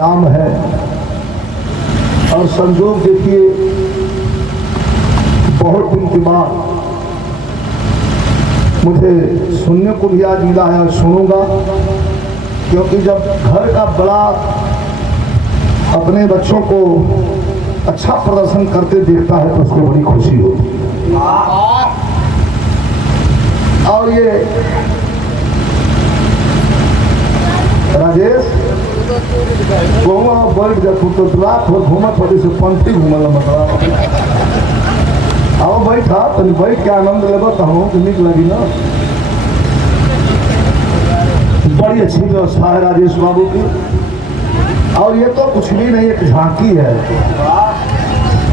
नाम है। और संजोग देखिए, बहुत दिन के बाद मुझे सुनने को भी आज मिला है और सुनूंगा, क्योंकि जब घर का बड़ा अपने बच्चों को अच्छा प्रदर्शन करते देखता है तो उसको बड़ी खुशी होती है। और ये राजेश घूमा बैठ जा तू तो रात भर घूमा थोड़ी से पंथी घूमल मतलब आओ बैठा तनी बैठ के आनंद लेबो तो हम तो निक लगी ना। बड़ी अच्छी व्यवस्था है राजेश बाबू की। और ये तो कुछ भी नहीं, एक झांकी है।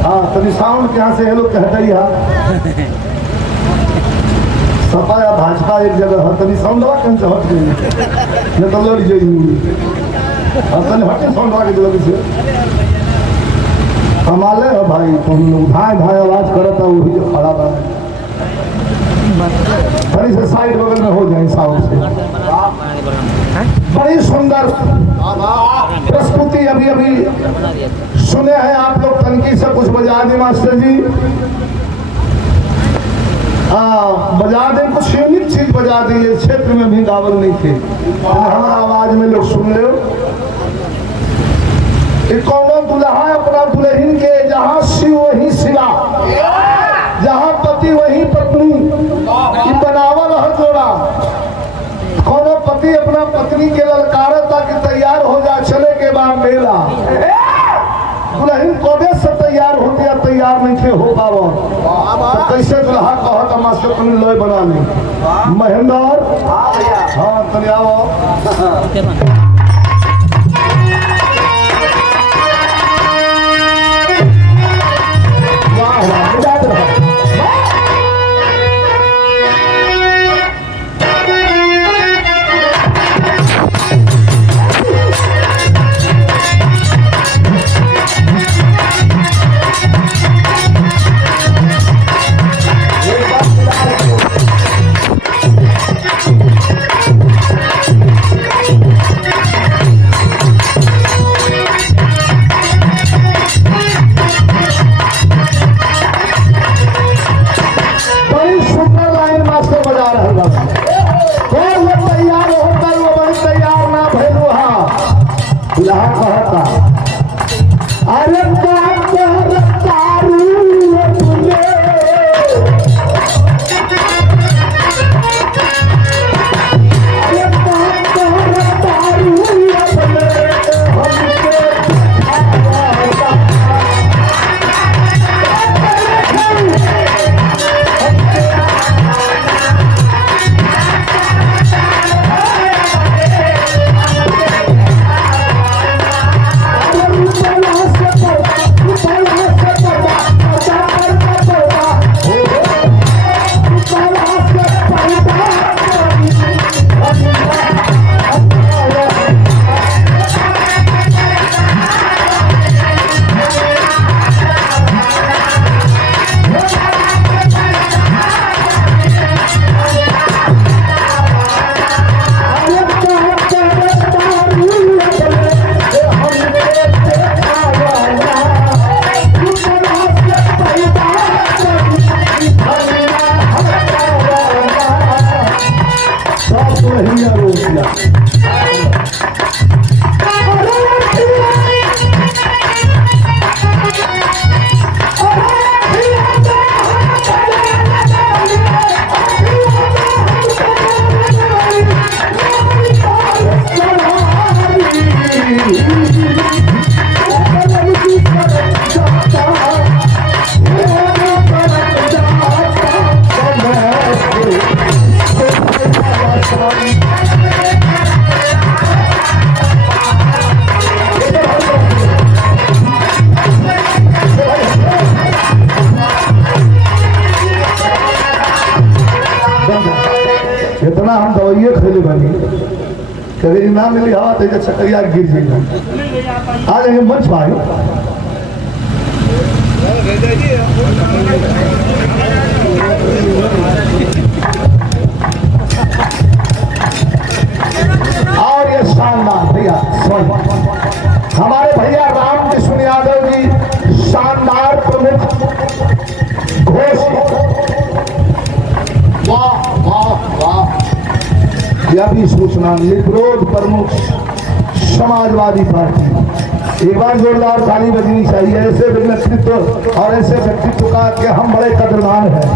हाँ तनी साउंड यहाँ से हेलो कहते ही सपा या भाजपा एक जगह है, तनी साउंड कहीं से हट गई ये तो लड़ जाएगी। तनी हटे साउंड के जगह से कमाले है भाई, तुम भाई भाई आवाज करता वही जो खड़ा है थोड़ी से साइड बगल में हो जाए साउंड से। बड़ी सुंदर प्रस्तुति अभी अभी सुने हैं आप लोग, तनकी से कुछ बजा दी मास्टर जी। बजा दे, कुछ यूनिक चीज बजा दी, ये क्षेत्र में भी गावल नहीं थे, हमारा आवाज में लोग सुन ले। कौनो दुल्हा अपना दुल्हन के जहाँ शिव वही शिवा, जहाँ पति वही पत्नी, बनावल है जोड़ा। कौनो पति अपना पत्नी के ललकारे ताकि तैयार हो जाए, चले के बाद मेला दुल्हन कबे से तैयार होती है, तैयार नहीं थे हो पावो तो कैसे दुल्हा कहो तो मास्टर तुम लोय बना ली महेंद्र। हाँ तनी आओ। इतना हम दवाइये खेले बनी कभी ना मिली हवा तो चक्करिया गिर जाएगा। आ जाएंगे मंच भाई। और ये शानदार भैया यह भी सूचना निर्विरोध प्रमुख समाजवादी पार्टी। एक बार जोरदार ताली बजनी चाहिए ऐसे व्यक्तित्व और ऐसे व्यक्तित्व का कि हम बड़े कदरदान हैं।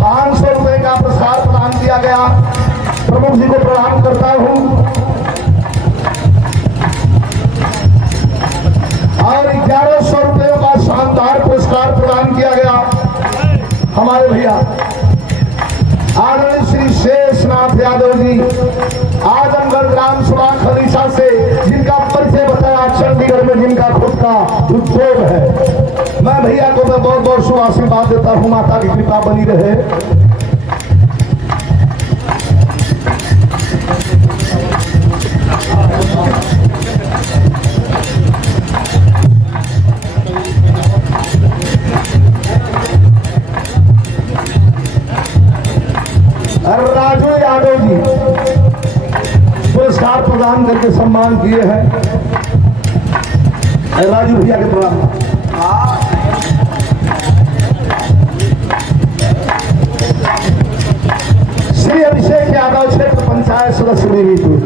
500 रुपए का पुरस्कार प्रदान किया गया। प्रमुख जी को प्रणाम करता हूं और 1100 रुपयों का शानदार पुरस्कार प्रदान किया गया हमारे भैया आदरणीय श्री शेषनाथ यादव जी आजमगढ़ ग्राम सभा खलीसा से, जिनका परिचय बताया चंडीगढ़ में जिनका खुद का उद्योग है। मैं भैया को मैं बहुत बहुत शुभ आशीर्वाद देता हूँ, माता की कृपा बनी रहे। राजू यादव जी पुरस्कार प्रदान करके सम्मान किए हैं। राजू भैया के प्रणाम। श्री अभिषेक यादव क्षेत्र पंचायत सदस्य देवीपुर।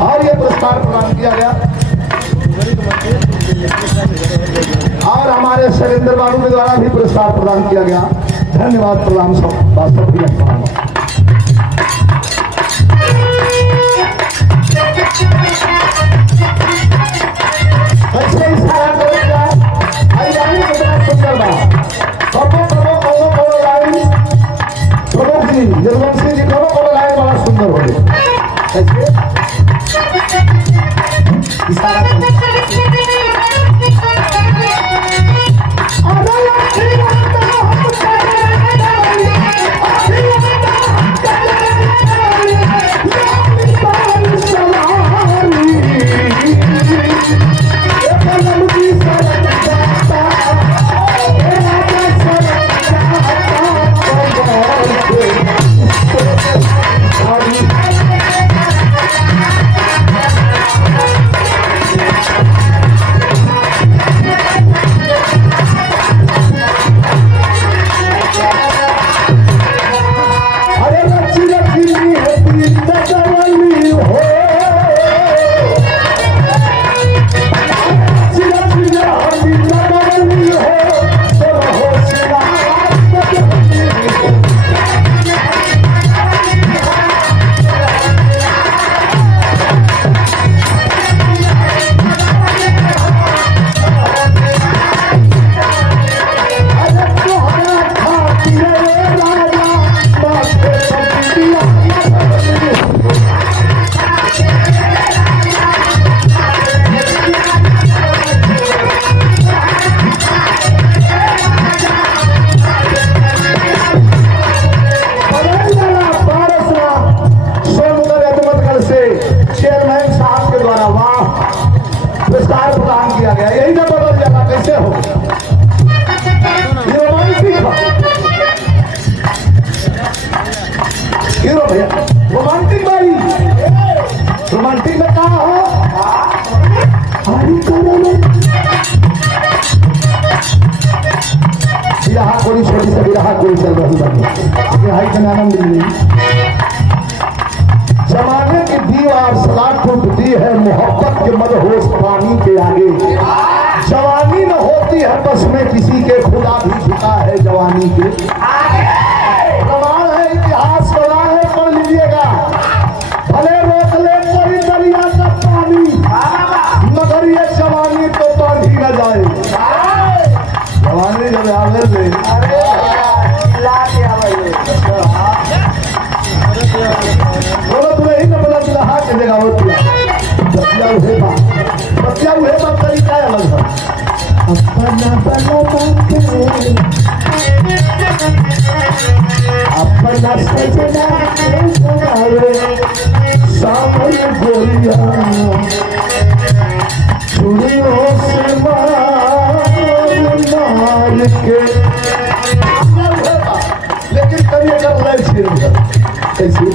और ये पुरस्कार प्रदान किया गया और हमारे शैलेंद्र बाबू के द्वारा भी पुरस्कार प्रदान किया गया। धन्यवाद, प्रणाम सब वास्तव भी जगवंशी जी दोनों को लाइन बड़ा सुंदर हो गया। रोमांटिक भाई, रोमांटिक में कहा हो यहाँ कोई छोटी सी रहा कोई चल रही बात आनंद मिली। जमाने की दीवार सलाख टूटती है मोहब्बत के मदहोश पानी के आगे। जवानी न होती है बस में किसी के, खुदा भी झुका है जवानी के प्रमाण है, इतिहास गवाह है, पढ़ लीजिएगा। भले रोक ले कोई दरिया का पानी, मगर ये जवानी तो बांधी न जाए। जवानी जब आवे ले बोलो तुम्हें ही न बोला दुल्हा के जगह हो तुला बच्चा उहे बात तरीका अलग है। अपना बना अपना सजना सामने गोलियां चुड़ियों से मार के, लेकिन कभी कर रहे कैसे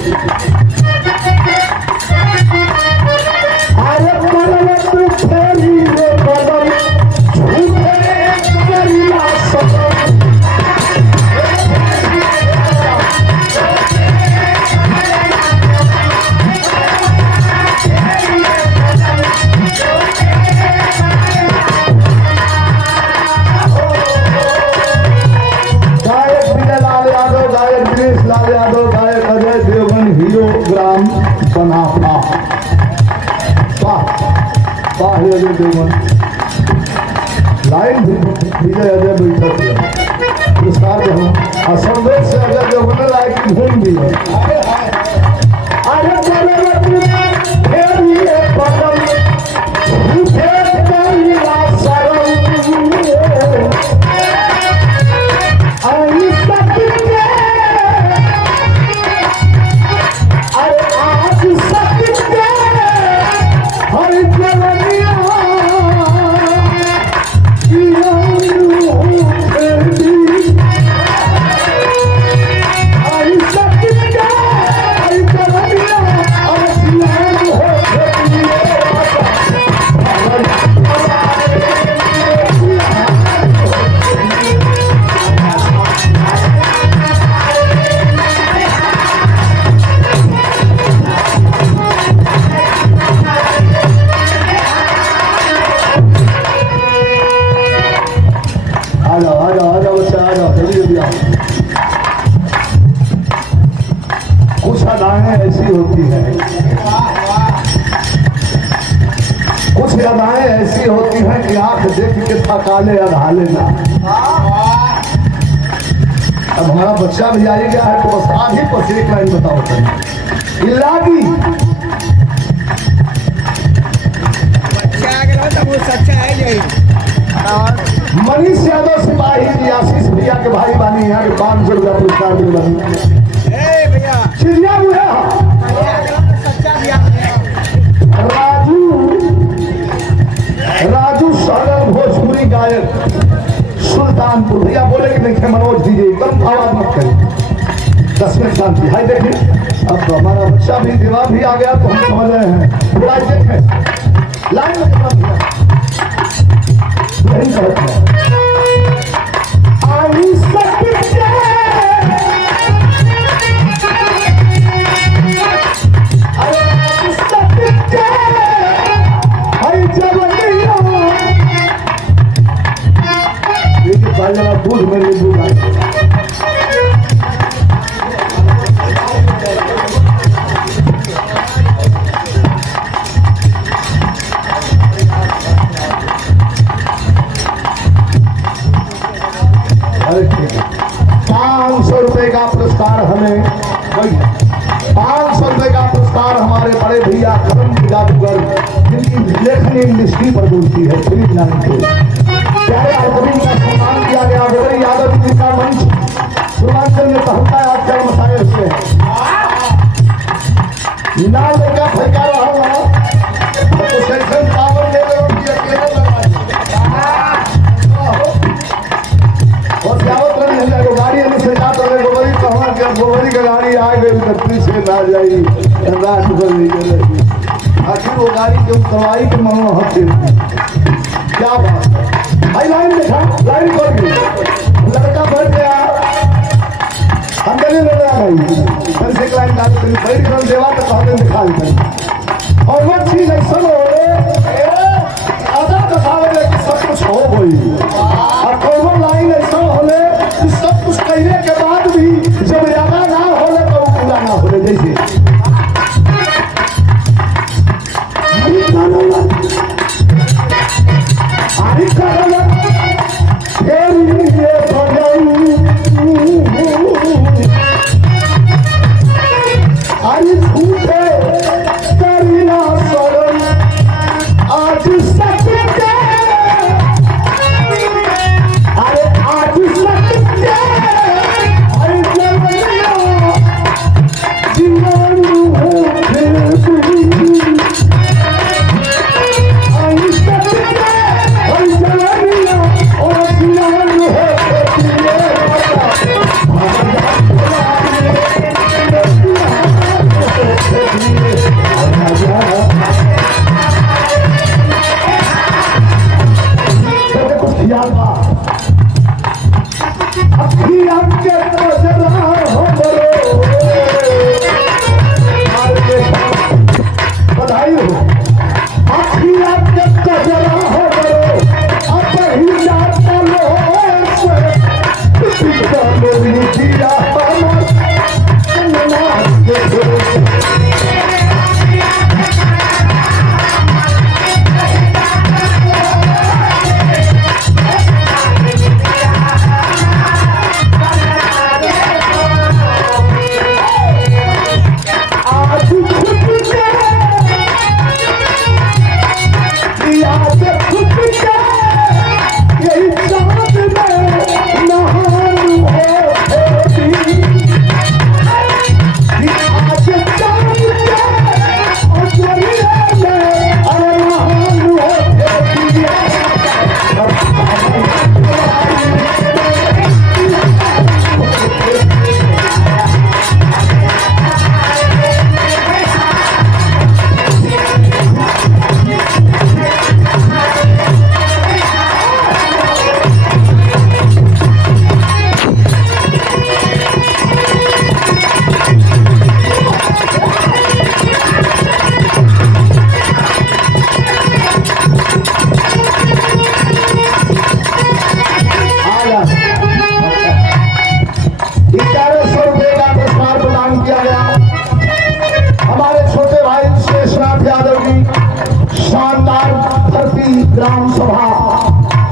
अरे पर्वत फेरी रे कदम वाह अजय देवगन लाइन विजय अजय बैठा दिया पुरस्कार जो हम संदेश से अजय देवगन लायक की धूम दी है अरे चले फिर ये पकड़ फिर कलिया सरम आई सत्य अरे आज सत्य हर जवनिया ऐसी होती है कुछ यादाएं ऐसी होती हैं कि आंख देख के थकाले अधाले ना। अब हमारा बच्चा भी आ गया है तो बस आधी पर एक लाइन बताओ इलादी मनीष यादव सिपाही जी आशीष भैया के भाई बानी यहाँ के 500 रुपया पुरस्कार मिल चिड़िया हुआ राजू सागर भोजपुरी गायक सुल्तानपुर भैया बोले कि नहीं मनोज दीजिए एकदम आवाज मत करिए 10 मिनट शांति हाई देखिए अब तो हमारा बच्चा भी दिमाग भी आ गया तो हम समझ रहे हैं थोड़ा देखें लाइन में नहीं करते दूध में नींबू अरे ठीक है 500 रुपए का पुरस्कार हमें 500 रुपए का पुरस्कार हमारे बड़े भैया करम जादूगर जिनकी लेखनी इंडस्ट्री पर बोलती है फिल्म लाइन को प्यारे आदमी का सम्मान किया गया गोरी यादव जी का मंच पूर्वांचल में पहुंचा है आप कर्म मसाए उससे ना लड़का फेंका रहा हूँ तो सेंट्रल पावर ले लो कि अकेले और यावत रन नहीं जाएगा गाड़ी हमें से जात रहे गोबरी कहाँ के गोबरी का गाड़ी आ गई गद्दी से ना जाई रात भर नहीं चलेगी आखिर वो गाड़ी जो दवाई के मनो हत्या क्या बात है भाई लाइन देखा लाइन खोल गई लड़का बढ़ गया हम गले लड़ रहा भाई फिर से एक लाइन डाल कर बैठ कर देवा तो कहते दिखा दे और वो चीज ऐसा हो आधा कथा में कि सब कुछ हो गई और कोई लाइन ऐसा होले कि सब कुछ कहने के बाद भी जब यादा ना होले तो पूरा ना होले जैसे ग्राम सभा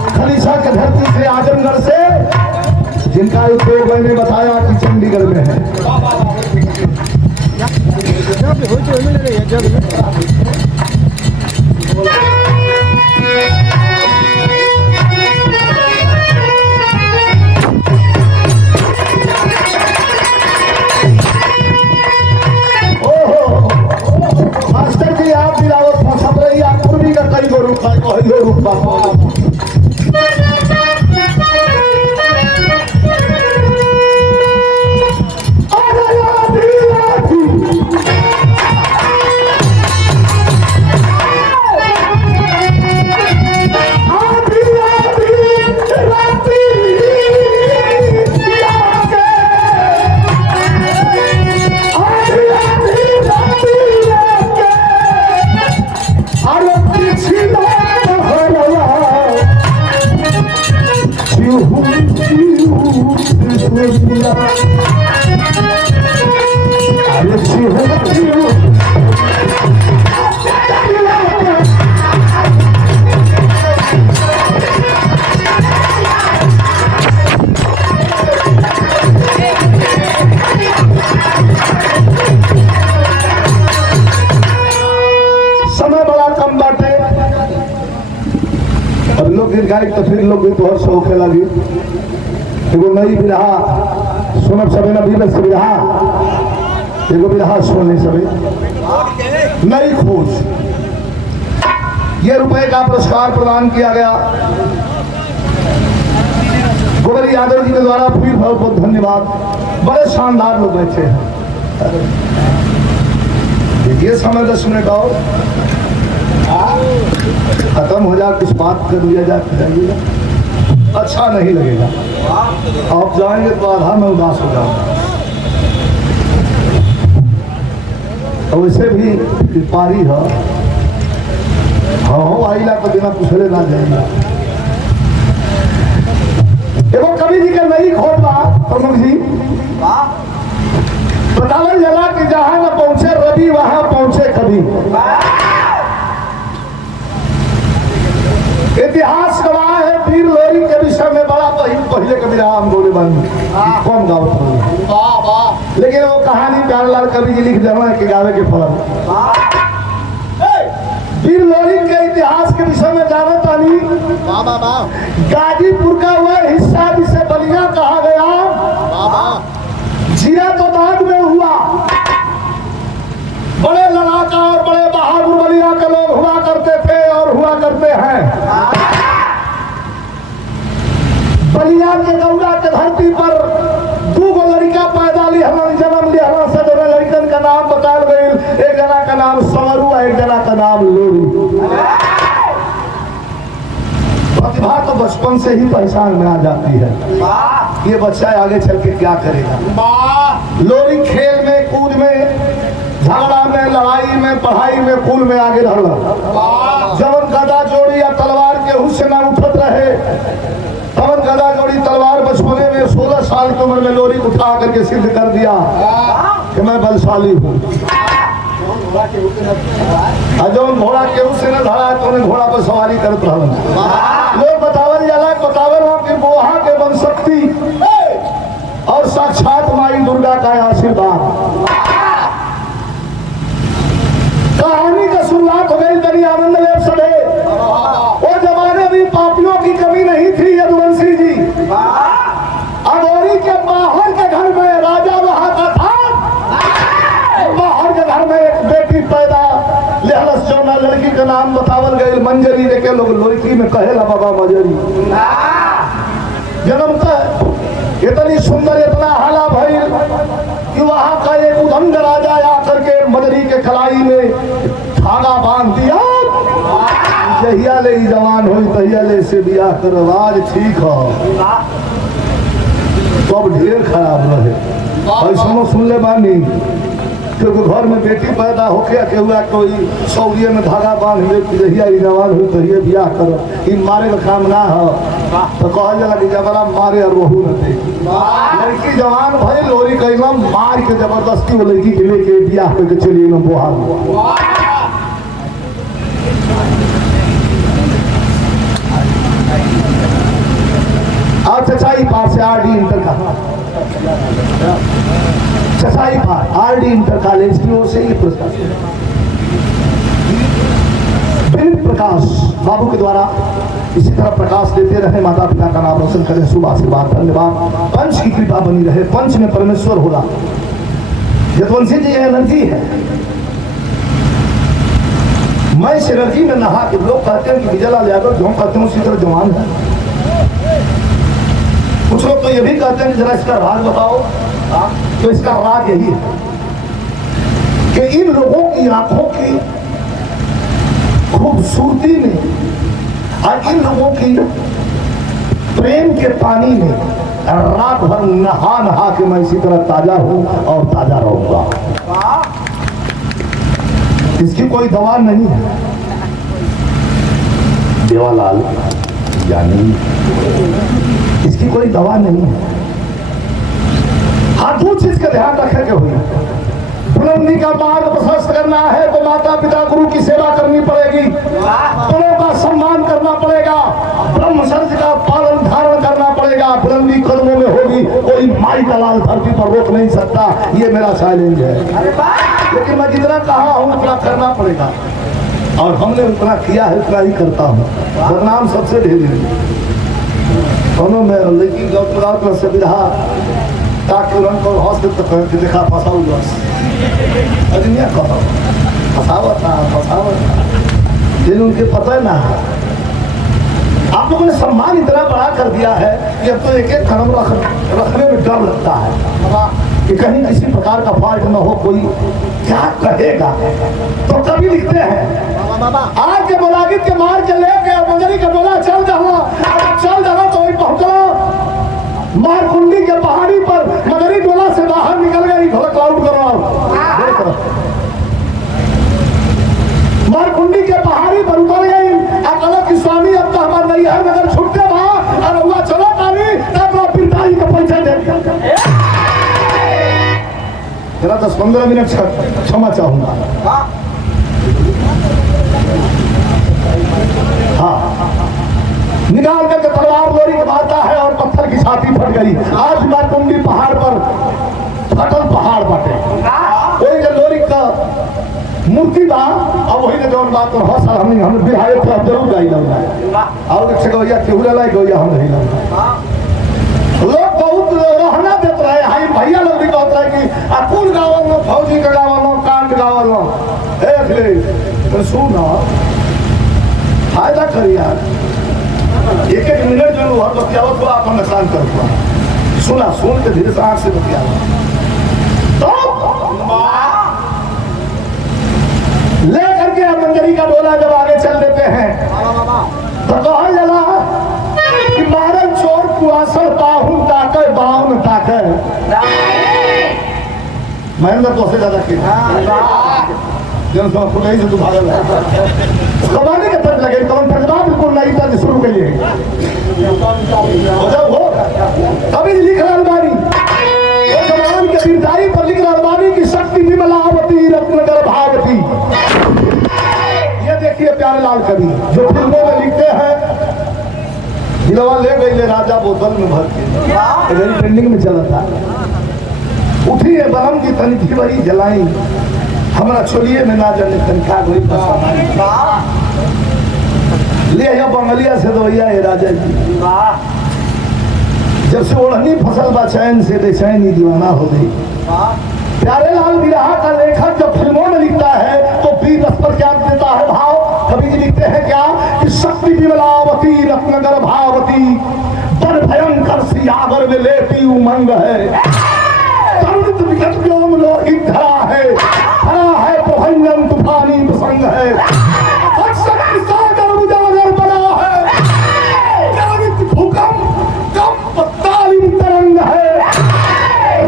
खलीसा के धरती से आजमगढ़ से, जिनका उपयोग मैंने बताया कि चंडीगढ़ में है। मास्टर जी आप दिलावत फंसत रही, आप पूर्वी का कई गो रूप है, कई गो रूप समय बड़ा कम बाटे। अब लोग गाय तो फिर लोग तोहर शौक लगी एगो नई बिरहा सुनब सबे नबी में बिरहा एगो बिरहा सुनने सबे नई खोज। ये रुपए का पुरस्कार प्रदान किया गया गोबर यादव जी के द्वारा। फिर बहुत बहुत धन्यवाद। बड़े शानदार लोग बैठे हैं। ये समय 10 मिनट और खत्म हो जाए, कुछ बात कर लिया जाए, अच्छा नहीं लगेगा। आप जाएंगे तो आधा में उदास हो जाऊंगा। वैसे भी पारी है, हाँ आईला तो बिना पूछले ना जाएगा। देखो कवि जी का नई खोज बा प्रमुख जी बतावल जला कि जहां न पहुंचे रवि वहां पहुंचे कवि। इतिहास गवाह है वीर लोरी के विषय में बड़ा पहले कबीरा हम बोले बन कौन गाँव, लेकिन वो कहानी प्यारलाल कवि जी लिख देना कि गावे के फल। वीर लोरी के इतिहास के विषय में जाना तानी गाजीपुर का वह हिस्सा जिसे बलिया कहा गया, जीरा तो बाद में हुआ। बड़े लड़ाका और बड़े बहादुर बलिया के लोग हुआ करते थे और हुआ करते हैं। बलिया के गौरा के धरती पर 2 गो लड़का पैदा ली हमारे जन्म लिया से दोनों लड़कन का नाम बताया गई। एक जना का नाम संवरू और एक जना का नाम लोरी। प्रतिभा तो बचपन से ही पहचान में आ जाती है। ये बच्चा आगे चल के क्या करेगा। लोरी खेल में कूद में झगड़ा में लड़ाई में पढ़ाई में कुल में आगे रहला। जब गदा जोड़ी या तलवार के हुस्से न उठत रहे तब गदा जोड़ी तलवार बचपने में 16 साल की उम्र में लोरी उठा करके सिद्ध कर दिया कि मैं बलशाली हूँ। जब घोड़ा केहू से न धरा तो उन्हें घोड़ा पर सवारी करत रहा। लोग बतावल जाला बतावल हो कि बोहा के बन शक्ति और साक्षात माई दुर्गा का आशीर्वाद। कहानी का शुरुआत हो गई दरी आनंद लेव सभे। वो जमाने भी पापियों की कमी नहीं थी यदुवंशी जी। अगोरी के बाहर के घर में राजा वहां का था। बाहर के घर में एक बेटी पैदा लेहलस जौना लड़की का नाम बतावल गई मंजरी। देखे लोग लड़की में कहेला बाबा मंजरी। जन्म इतनी सुंदर इतना हाला भइल कि वहां का एक उदंग राजा आकर के मदरी के खलाई में धागा बांध दिया। जहिया ले जवान हो तहिया ले से बियाह कर। आवाज ठीक हो तो अब ढेर खराब रहे। ऐसा सुन ले बानी क्योंकि घर में बेटी पैदा होके के हुआ कोई सौरिये में धागा बांध ले जहिया जवान हो तहिया बियाह कर। इन मारे का काम ना हो तो कहा जाला कि जबरा मारे और वहू न दे। लड़की जवान भाई लोरी कहला मार के जबरदस्ती वो लड़की के लेके बियाह करके चली बोहार। और चचाई पार से आरडी इंटर का चचाई पार आरडी इंटर कॉलेज की ओर से ये पुरस्कार विनीत प्रकाश बाबू के द्वारा इसी तरह प्रकाश देते रहे, माता पिता का नाम रोशन करें, शुभ आशीर्वाद, धन्यवाद। पंच की कृपा बनी रहे, पंच में परमेश्वर होला। यदवंशी जी एनर्जी है, मैं इस एनर्जी में नहा के लोग कहते हैं कि विजयलाल यादव जो कहते हैं उसी तरह जवान है। कुछ लोग तो ये भी कहते हैं कि जरा इसका राज बताओ, तो इसका राज यही है कि इन लोगों की आंखों की खूबसूरती में और इन लोगों की प्रेम के पानी में रात भर नहा नहा के मैं इसी तरह ताजा हूं और ताजा रहूंगा। इसकी कोई दवा नहीं है। देवालाल यानी इसकी कोई दवा नहीं है। हाँ, दो चीज का ध्यान रखें के हुई, बुलंदी का मार्ग प्रशस्त करना है तो माता पिता गुरु की सेवा करनी पड़ेगी, बड़ों का सम्मान करना पड़ेगा, ब्रह्मचर्य का पालन धारण करना पड़ेगा। बुलंदी कदमों में होगी, कोई माई का लाल धरती पर रोक नहीं सकता। ये मेरा चैलेंज है, लेकिन मैं जितना कहा हूं उतना करना पड़ेगा और हमने उतना किया है उतना ही करता हूँ। बदनाम सबसे ढेर दोनों में, लेकिन गौतम से विधा ताकि उनको हॉस्पिटल देखा फंसाऊ अदमिया कहो फसावत लेकिन उनके पता ना है। आप लोगों ने सम्मान इतना बड़ा कर दिया है कि अब तो एक एक कदम रखने में डर लगता है कि कहीं किसी प्रकार का फॉल्ट न हो, कोई क्या कहेगा। तो कभी लिखते हैं आज के मुलागित के मार के लेके मंजरी का बोला चल जाना तो वही पहुंचना मारकुंडी के पहाड़ी पर मगरी डोला से बाहर निकल गई। क्लाउड करो मारकुंडी के पहाड़ी पर उतर गई। अकल की स्वामी अब तो हमारे नहीं है नगर छुट्टे वहां और हुआ चलो पानी अपना पिताजी का पैसा दे जरा 10-15 मिनट क्षमा चाहूंगा। हाँ, निकाल करके तलवार लोरी के मारता है और पत्थर की छाती फट गई। आज मारकुंडी पहाड़ पर फटल पहाड़ बटे वही लोरी का मूर्ति बा और वही जौन बात और हौसला हमने बिहार पर जरूर गाई लगा और एक गैया केहू लाई गैया हम नहीं लगा। लोग बहुत रहना देते रहे, हाई भैया लोग भी कहते रहे कि अकुल गावल लो, फौजी का गावल लो, कांड गावल लो। तो सुन फायदा करी यार, एक एक मिनट जो हर बतियावत को आप नुकसान कर सुना सुन के धीरे से आंख से बतियावा ले करके मंजरी का डोला जब आगे चल देते हैं तो कहा जला कि मारन चोर कुआसर बाहुन ताकर बाहुन ताकर महेंद्र तो से ज्यादा जन सब खुद ही से तू भागल है कमाने के तक लगे कौन तकदा बिल्कुल नहीं था शुरू के लिए हो कभी लिख रहा अलमारी जवान के बिरदाई पर लिख रहा अलमारी की शक्ति विमलावती रत्नगर भावती। ये देखिए प्यारे लाल कवि जो फिल्मों में लिखते हैं हिलवा ले गई ले राजा बोतल में भर के ट्रेंडिंग में चला था। उठी है बलम की तनी थी बड़ी जलाई हमारा छोलिए में ना जाने तनखा गई ले आया बंगलिया से दवैया है राजा जी। जब से ओढ़नी फसल बा चैन से बेचैनी दीवाना हो गई। प्यारे लाल बिरहा का लेखक जब फिल्मों में लिखता है तो बीर रस पर क्या देता है भाव। कभी जी लिखते हैं क्या कि शक्ति विमलावती रत्नगर भावती बड़ भयंकर सियावर में लेती उमंग है लोहित धरा है प्रभंजन तूफानी प्रसंग है उजागर बना है भूकंप कंप तालिम तरंग है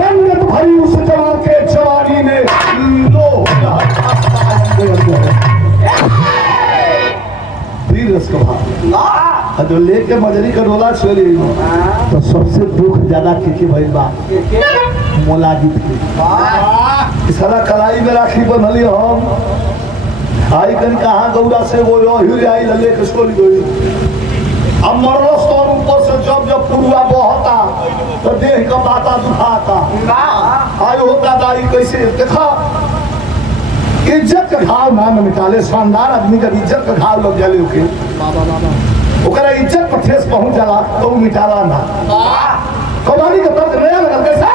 रंगत भरी उस जवा के जवानी में जो लेके मजरी का डोला छोड़ी तो सबसे दुख ज्यादा किसी भाई बा मोलाजित की सारा कलाई में राखी बंधली हम आई कन कहाँ गौरा से वो आई लले किसको नहीं गई अब मरलो सोन ऊपर से जब जब पुरुआ बहता तो देह का बाता दुखाता आयो होता दाई कैसे देखा इज्जत का घाव ना निकाले शानदार आदमी जब इज्जत का घाव लग जाले ओके ओकरा इज्जत पर ठेस पहुंच जाला तो वो मिटाला ना कबाड़ी का तर्क नया लगल कैसा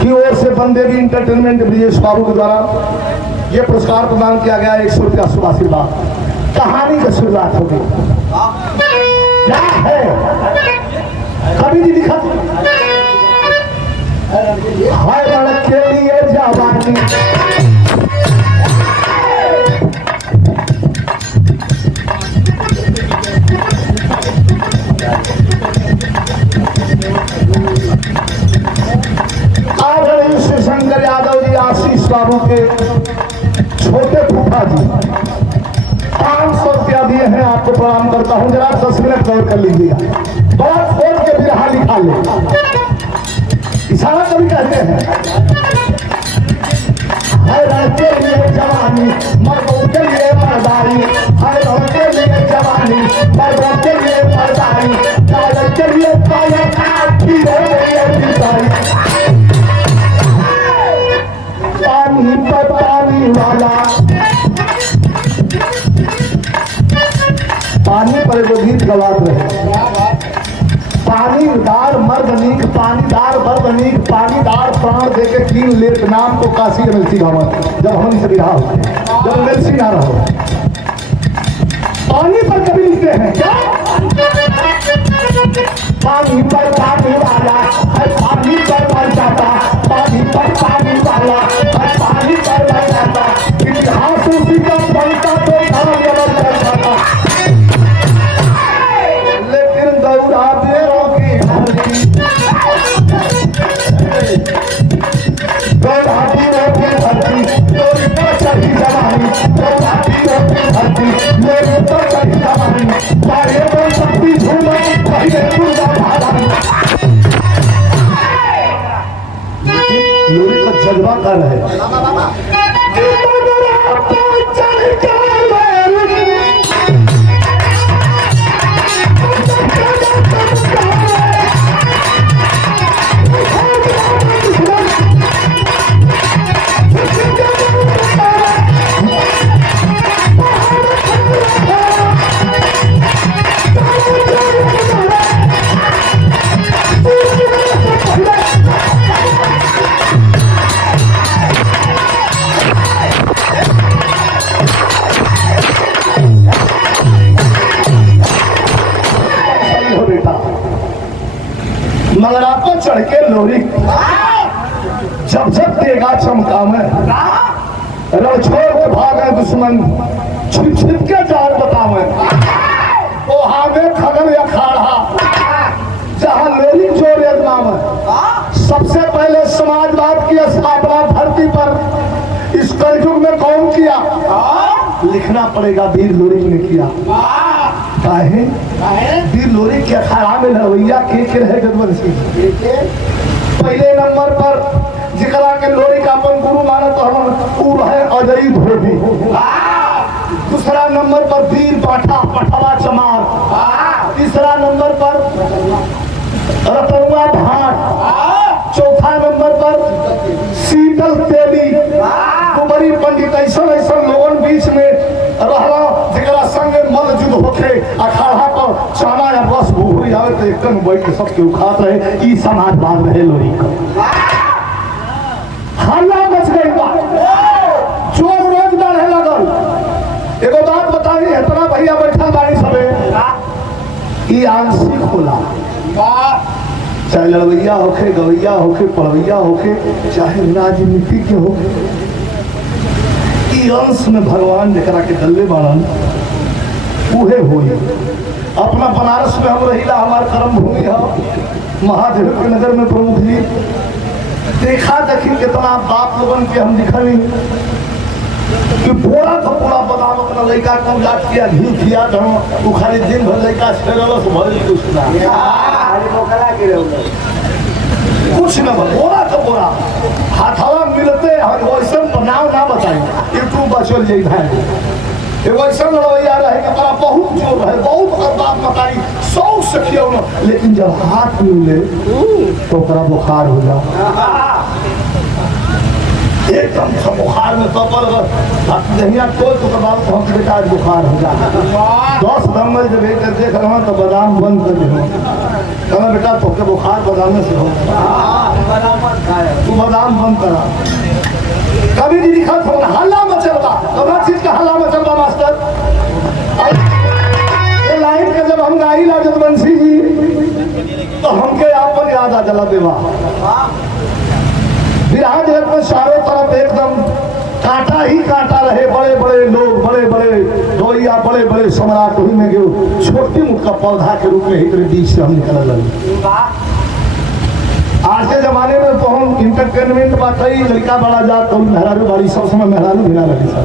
की ओर से बंदेवी इंटरटेनमेंट ब्रिजेश बाबू के द्वारा ये पुरस्कार प्रदान किया गया 100 रुपया शुभ आशीर्वाद। कहानी की शुरुआत होगी क्या है कभी जी दिखा हाय लड़क के लिए जवानी शंकर यादव जी आशीष बाबू के छोटे फूफा जी 500 रुपया दिए हैं आपको प्रणाम करता हूं जरा 10 मिनट गौर कर लीजिएगा बहुत खोज के बिरहा लिखा ले इशारा कभी कहते हैं हर के लिए जवानी मर्दों के लिए मर्दानी हर के लिए जवानी मर्दों के लिए मर्दानी कालर के लिए कालर पानी पर पानी वाला पानी पर एगो गीत गवात रहे पानीदार मर्द नीक पानीदार मर्द नीक पानीदार प्राण देके कीन ले नाम को काशी एमएलसी गावत जब हम से विवाह हो जब एमएलसी ना रहो पानी पर कभी लिखते हैं क्या पानी पर पानी वाला है पानी पर मर जाता पानी पर पानी वाला है पानी पर मर जाता इतिहास उसी का बनता तो धर्म जबर कर जाता लेकिन दौड़ा देरों की हल्दी दौड़ा देरों की हल्दी चोरी पर चढ़ी जवानी दौड़ा देरों गाता रहे। मगर आपको चढ़ के लोरी जब जब देगा चमका में रण छोड़ के भागे दुश्मन छिप छिप के जाल बतावे वो हावे खगन या खाड़ा जहां लोरी जोर यजमावे। सबसे पहले समाजवाद की स्थापना धरती पर इस कलयुग में कौन किया? लिखना पड़ेगा वीर लोरी ने किया। काहे? वीर लोरी के अखाड़ा में रवैया के रहे जदवंशी। पहले नंबर पर जिकरा के लोरी का अपन गुरु मानत हम ऊ रहे अजय धोबी। दूसरा नंबर पर वीर बाठा पठवा चमार। तीसरा नंबर पर रतुआ भाट। चौथा नंबर पर शीतल तेली। कुमारी पंडित ऐसा ऐसा लोगन बीच में रहला जरा संग मल युद्ध होके अखाड़ा पर चाना या बस भूरी आवे तो एकदम बैठ के सबके उखात रहे। ई समाजवाद रहे लोरी का। हल्ला मच गई बा, चोर रोज बढ़े लगल। एगो बात बताई, इतना भैया बैठा बाड़ी सबे ई आंशिक होला। चाहे लड़वैया होके, गवैया होके, पढ़वैया होके, चाहे राजनीति के होके, अंश में भगवान जरा के दल्ले बाड़न उहे होई। अपना बनारस में हम रहीला, हमार कर्म भूमि है महादेव के नगर में प्रमुख जी। देखा देखी कितना बाप लोगन के हम दिखली कि बोरा का पूरा बादाम अपना लड़का को लाट किया घी किया वो खाली दिन भर लड़का छेड़लस भर कुछ ना कुछ न बोरा का बोरा हाथवा मिलते वैसा बनाव ना बताई यूट्यूब पर चल जाई भाई। वैसा लड़वैया रहे कि बहुत जोर रहे, बहुत बात बताई, 100 से किया न, लेकिन जब हाथ मिले तो बुखार हो जा एकदम से बुखार में तपल दहिया टोल तो हम बेटा बुखार हो जा 10 नंबर जब देख रहा तो बादाम बंद कर दे कहना बेटा तो के बुखार बादाम से हो तू बादाम बंद करा। कभी नहीं दिखा था हल्ला मचलवा, कबा चीज का हल्ला मचलवा मास्टर। ये लाइन के जब हम गाई ला जदवंशी जी तो हमके आपन याद आ जला देवा। बिहार जगत में चारों तरफ एकदम कांटा ही कांटा रहे। बड़े बड़े लोग, बड़े बड़े गौरिया, बड़े बड़े सम्राट हुई में गए छोटी मुटका पौधा के रूप में एक बीच से हम निकल लगे। आज के जमाने में तो हम इंटरटेनमेंट बात है, लड़का बड़ा जात तो मेहरारू बाड़ी सब समय मेहरारू भिना लगी सर।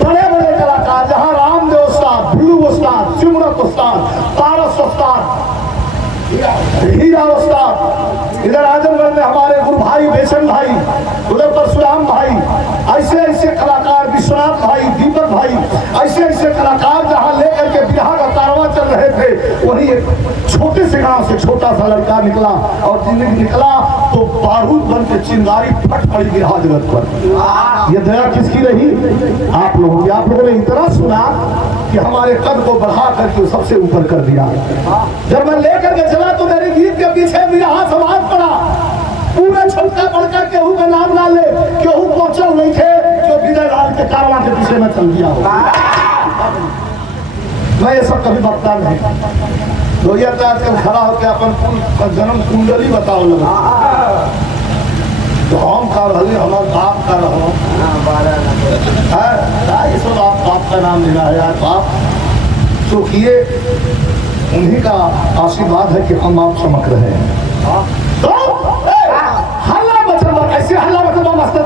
बड़े बड़े कलाकार जहाँ रामदेव उस्ताद, भीलू उस्ताद, सिमरत उस्ताद, पारस उस्ताद, हीरा उस्ताद, इधर आजमगढ़ में हमारे गुरु भाई बेसन भाई, उधर परशुराम भाई, ऐसे ऐसे कलाकार विश्वनाथ भाई, दीपक भाई, ऐसे ऐसे कलाकार जहाँ लेकर के बिहार का कारवां चल रहे थे। वही एक छोटे से गांव से छोटा सा लड़का निकला और जिंदगी निकला तो बारूद बन के चिंगारी फट पड़ी बिहार जगत पर। ये दया किसकी रही? आप लोगों की। आप लोगों ने इतना सुना कि हमारे कद को बढ़ा करके सबसे ऊपर कर दिया। जब मैं लेकर के चला तो मेरे गीत के पीछे बिरहा समाज पड़ा। पूरे छोटा बड़का केहू का नाम ना ले, केहू पहुंचल नहीं थे जो विजय लाल के कारवां के पीछे में चल दिया हो। मैं ये सब कभी बता नहीं। लोहिया तो आजकल खड़ा होकर अपन जन्म कुंडली बताओ लगा तो हम का रही हमारे बाप का रहो ये सब आप बाप का नाम लेना है यार। बाप सोचिए उन्हीं का आशीर्वाद है कि हम आप चमक रहे हैं। तो हल्ला मचलवा, कैसे हल्ला मचलवा मास्टर?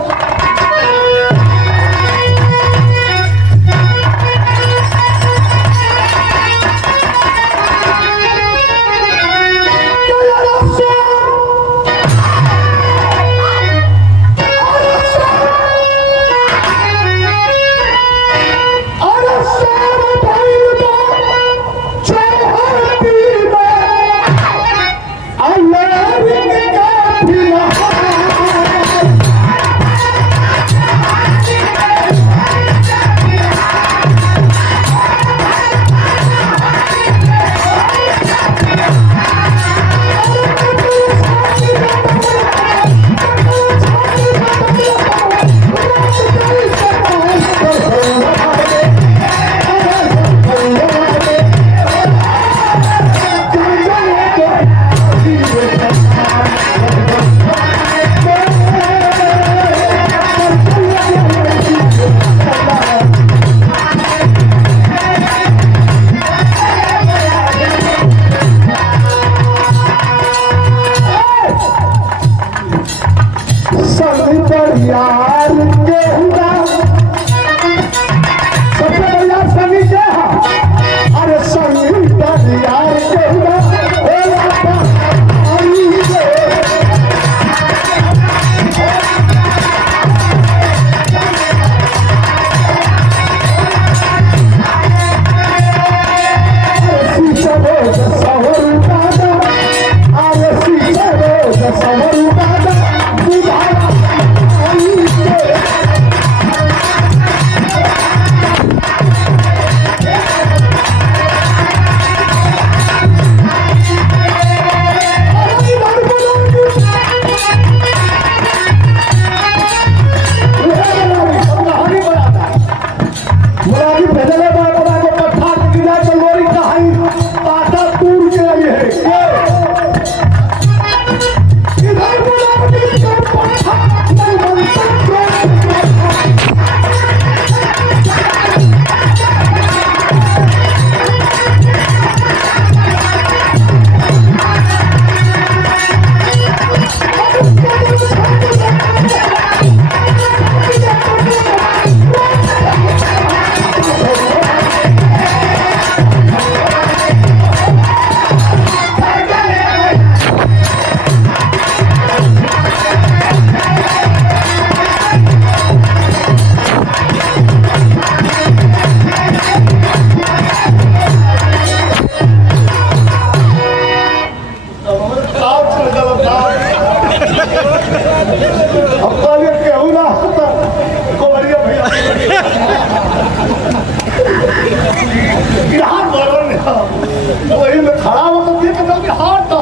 वही में खड़ा होकर देख के हाथ था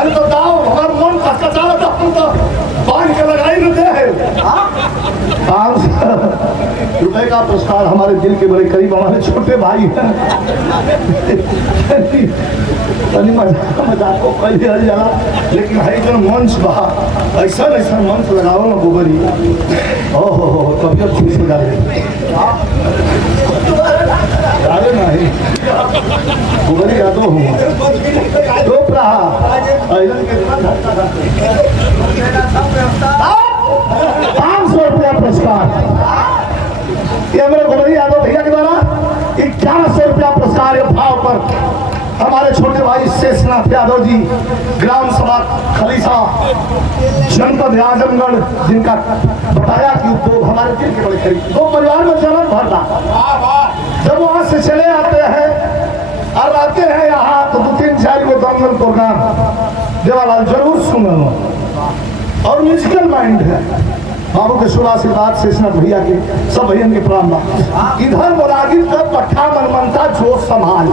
अरे तो दाव हमार मन खचखचा रहा था हम तो बांध के लगाई न दे ₹500 का पुरस्कार हमारे दिल के बड़े करीब हमारे छोटे भाई हैं मजाक को पहले हल जाला लेकिन है जो मंच बहा ऐसा ऐसा मंच लगाओ ना गोबरी ओहो तबियत खुश हो जाए अरे नहीं गोबरी यादो हूँ तो ₹500 पुरस्कार ये मेरे गोबरी यादव भैया के द्वारा ₹1100 पुरस्कार भाव पर हमारे छोटे भाई शेषनाथ यादव जी ग्राम सभा खलीसा जनपद आजमगढ़ जिनका बताया कि वो हमारे दिल के बड़े करीब दो परिवार में जन्म भरता जब वहां से चले आते हैं और आते हैं यहाँ तो 2-3-4 को दंगल प्रोग्राम देवालाल जरूर सुनो और म्यूजिकल माइंड है बाबू के शुभ आशीर्वाद शेषनाथ भैया के सब भैया के प्रणाम इधर मुरागिब का पट्टा मनमनता जो संभाल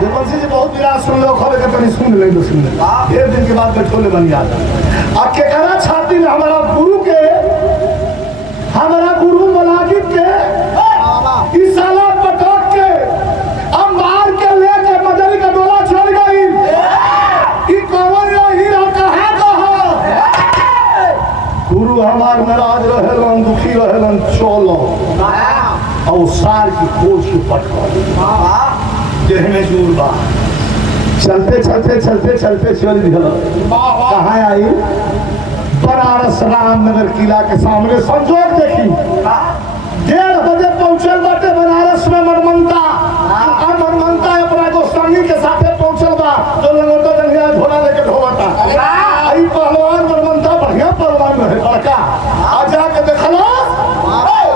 देवंशी जी बहुत विराट सुन लो खबर के सुन ले लो सुन ले 1 दिन के बाद बैठोले बन जाता अब के कहना छाती में हमारा गुरु मुरागिब के इस साला पटक के अब मार के लेके मजरी का डोला चल गई ई कौन हीरा कहां गुरु हमार नाराज रहेलन दुखी रहेलन चलो और सार की खोज की पटक देह में जोर बा चलते चल दिया कहाँ आई बनारस रामनगर किला के सामने संजोग देखी 1:30 बजे पहुंचल बाटे बनारस में मनमनता अपना गोस्वामी के साथ पहुंचल बा जो लंगोटा दंगिया झोला लेके ढोवता आई पहलवान मनमनता बढ़िया पहलवान में है लड़का आ जाके देखला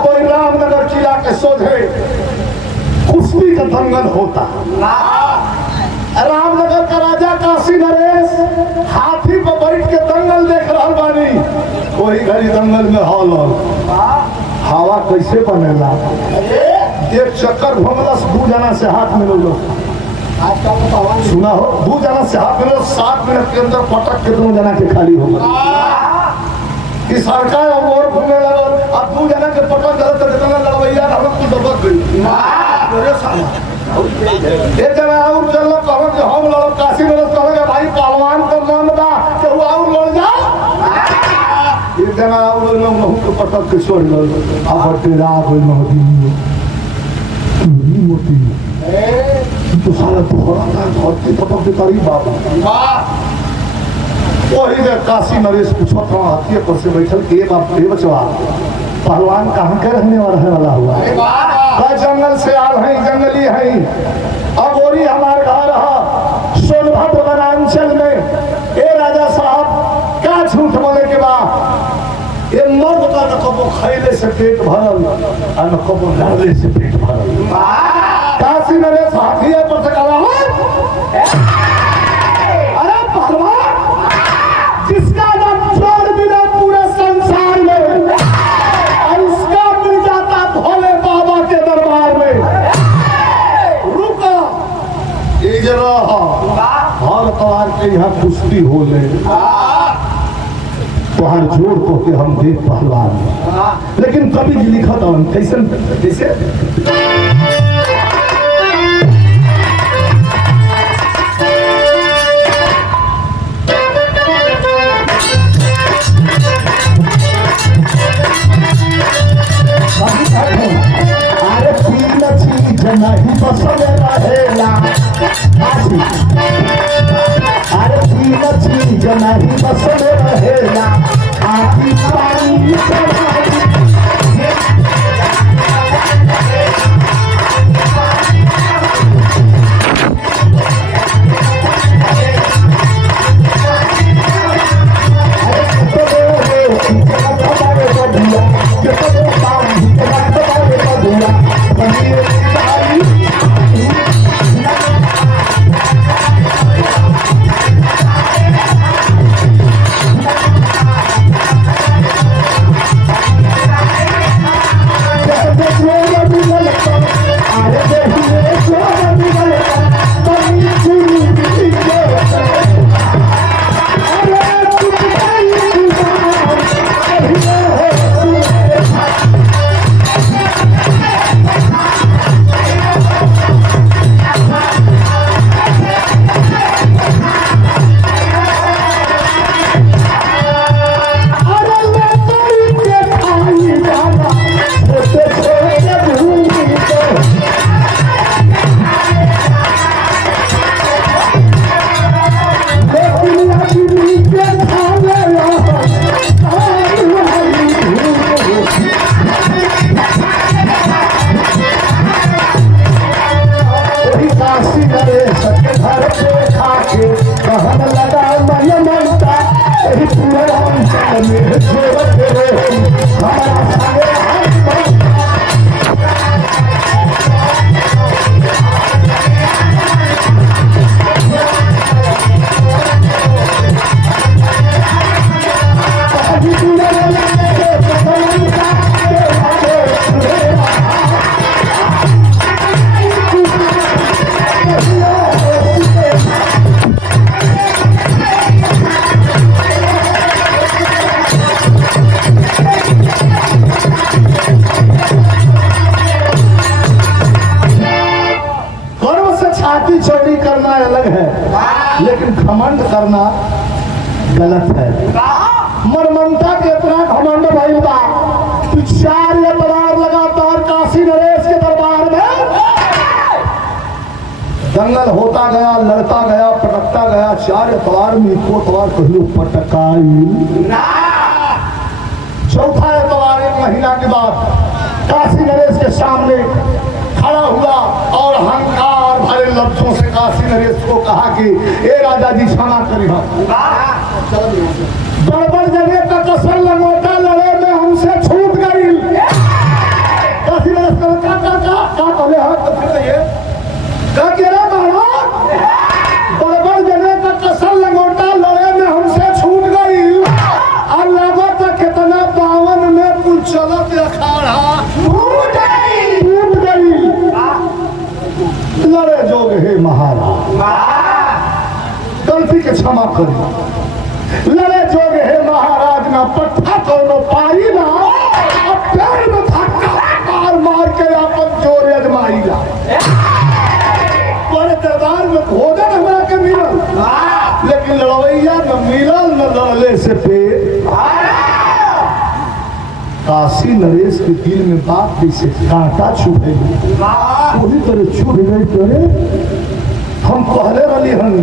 कोई रामनगर किला के सोझे कुश्ती का दंगल होता रामनगर का राजा काशी नरेश हाथी पर बैठ के दंगल देख रहा बानी वही घड़ी दंगल में हॉल हवा कैसे बनेला एक चक्कर घूमलस 2 जना से हाथ मिलो सुना हो 2 जना से हाथ मिलो 7 मिनट के अंदर पटक के 2 जना के खाली हो गई सरकार और घूमे लगल अब 2 जना के पटक गलत जितना लड़वैया हम तो दबक गई एक जना और चल कहब कि हम लड़ब काशी नरेश कहब भाई पहलवान का मन बा कि वो और लड़ जा एक जना और लोग नहु के पटक के छोड़ गल अब तेरा कोई मोती मोती तो साला तो धरती पटक के करी बाबू वही जे काशी नरेश पूछत रहा हाथी पर से बैठल के बाप रे बचवा पहलवान कहाँ के रहने वाला हुआ जंगल से आ रहे जंगली है अब ओरी हमारे घर सोनभद्र वनांचल में ए राजा साहब क्या झूठ बोले के बाद ये मर्द का न कबो खैले से पेट भरल और न कबो लड़ले से पेट भरल काशी नरेश हाथी पर से कहा हर तवार के यहाँ कुश्ती हो ले तोहार जोड़ को के हम देख पहलवान। लेकिन कभी जी लिखा था कैसे कैसे अरे तीन चीज नहीं पसंद रहेला, अरे तीन चीज नहीं पसंद रहेला, आखी पानी घमंड करना गलत है। मरमंता के इतना घमंड भाई बा 4 तलवार लगातार काशी नरेश के दरबार में दंगल होता गया, लड़ता गया, पटकता गया। 4 तलवार में एको तलवार कहियो पटकाई। चौथा तलवार 1 महीना के बाद काशी नरेश के सामने खड़ा हुआ और हंकार भरे लफ्जों से काशी नरेश को कहा कि ए राजा जी क्षमा करी गड़बड़ जगह का कसर लंगोटा लड़े में हमसे छूट गई। काशी नरेश का बोले गड़बड़ जगह का कसर लंगोटा लड़े में हमसे छूट गई और लगत कितना 52 में कुल चलत अखाड़ा टूट गई। लड़े जोग हे महाराज गलती के क्षमा करी। लड़े जोग हे महाराज ना पट्टा कोनो पाई ना पैर में धक्का मार के अपन जोर अजमाई ला। बड़े दरबार में भोजन हमरा के मिलल लेकिन लड़वैया न मिलल न लड़ले से पेट। काशी नरेश के दिल में बात जैसे कांटा छुपे पूरी तरह छुप गई। करे हम पहले वाली हन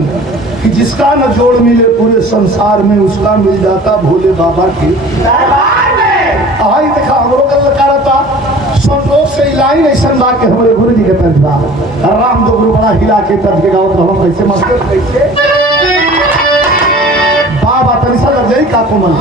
कि जिसका न जोड़ मिले पूरे संसार में उसका मिल जाता भोले बाबा के दरबार में। आई देखा हमरो कल करता संतोष से लाइन ऐसा बा के हमारे गुरु जी के तर्ज बा राम दो गुरु बड़ा हिला के तर्ज के गाओ तो हम कैसे मस्त कैसे बाबा तनिसा लग जाई का कोमल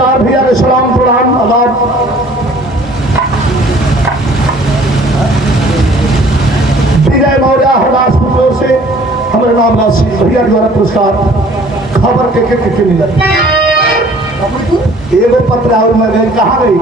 नमस्कार भैया के सलाम प्रणाम आदाब। विजय मौर्य हरदासपुर से हमारे नाम राशि भैया द्वारा पुरस्कार खबर के मिला। एगो पत्र और मैं गई कहाँ गई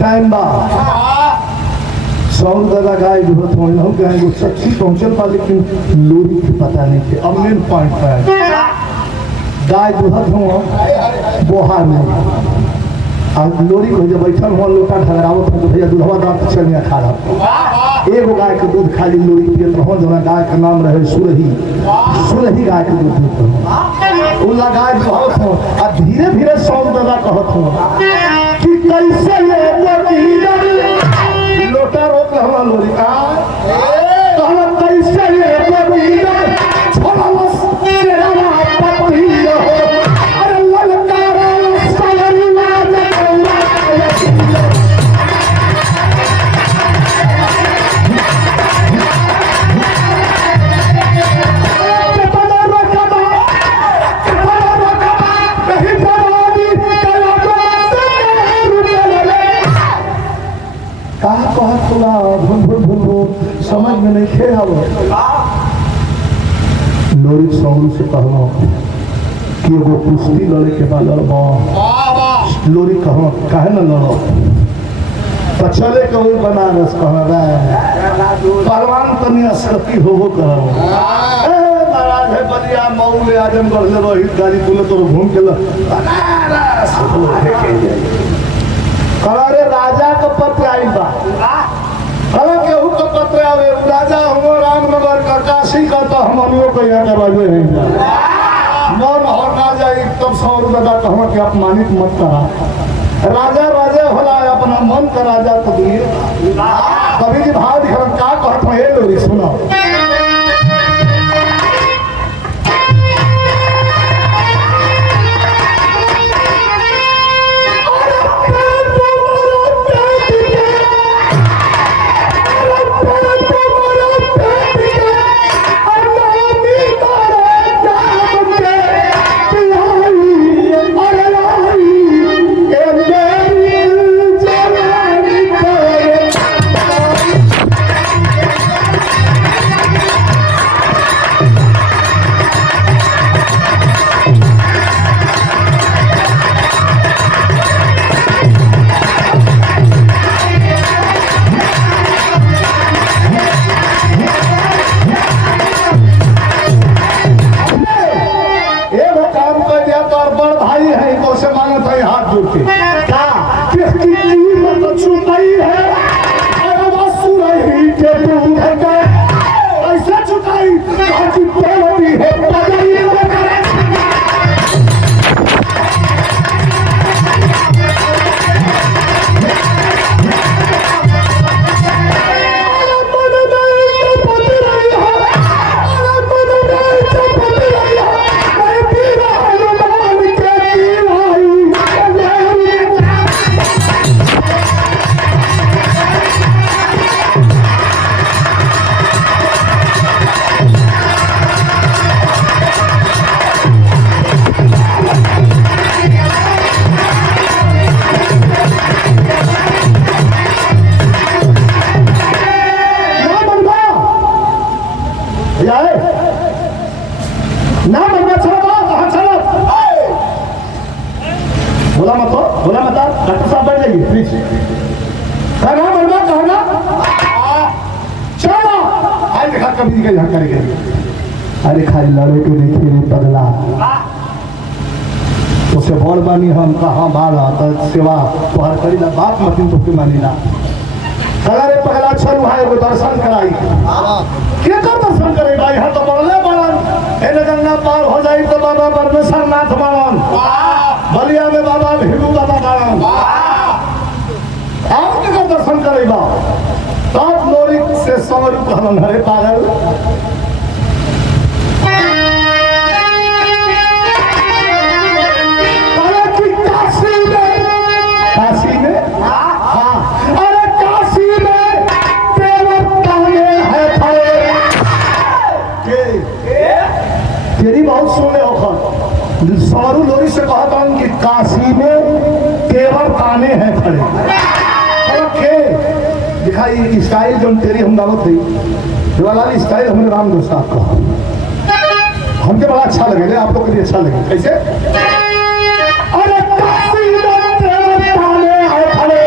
टाइम बा साउंड दादा गाय जो थोड़ी हो गए वो सच्ची पहुंचल बा लेकिन लोरी के पता नहीं थे। अब मेन पॉइंट पर गाय दूधत हो बोहार में आज लोरी को जब बैठल हुआ लोटा ढगरावत हो तो भैया दूधवा दांत चल में खा रहा एगो गाय के दूध खाली लोरी पियत रहो जो गाय का नाम रहे सुरही गाय के दूध पीत उला गाय बहुत हो आ धीरे धीरे साउंड दादा कहत हो कि कैसे लोटा रोक हवा लोरी का कहला कैसे ये बबीर छोड़ा बस तेरा पति हो अरे ललकारा सवरना जकौरा समझ में नहीं खे अब लोरी सौरू से कहलो कि एगो कुश्ती लड़े के बाद लड़बो लोरी कहो काहे न लड़ो तो चले कहो बनारस कह पहलवान तनी असरती होबो कहो महाराज है बलिया मऊ ले आजमगढ़ ले रोहित गाड़ी बोले तो घूम के बनारस रे राजा का पत्र आई बा केहू का पत्र आवे राजा हो रामनगर का काशी का तो हम को यहाँ करवाए नहीं मन हटा जाए तब सौर दादा कहवा के अपमानित मत करा राजा राजा होला अपना मन का राजा तो कभी जी भाव दिखा का कहत है लोरी सुनो अरे खाली लड़े के नहीं खेले पगला उसे बड़ बानी हम कहाँ बाड़ा तो सेवा तोहर करी ना बात मतीन तो के मानी ना सगरे पहला छल वहाँ एगो दर्शन कराई के का दर्शन करे भाई हाँ तो बढ़ले बढ़न एने गंगा पार हो जाई तो बाबा परमेश्वर नाथ बाड़न बलिया में बाबा भिड़ू बाबा बाड़न आप के दर्शन करे बा तब लोरी से समरू कहलन हरे पागल काशी में हाँ अरे काशी में तेवर ताने है खड़े तेरी बहुत सुने होकर समरू लोरी से कहता हूँ कि काशी में तेवर ताने हैं खड़े दिखाई स्टाइल जो तेरी हम दावत थी देवालाल स्टाइल हमें राम दोस्ताद का हमके बड़ा अच्छा लगे आप लोग के लिए अच्छा लगे कैसे अरे काशी में तेवर ताने हैं खड़े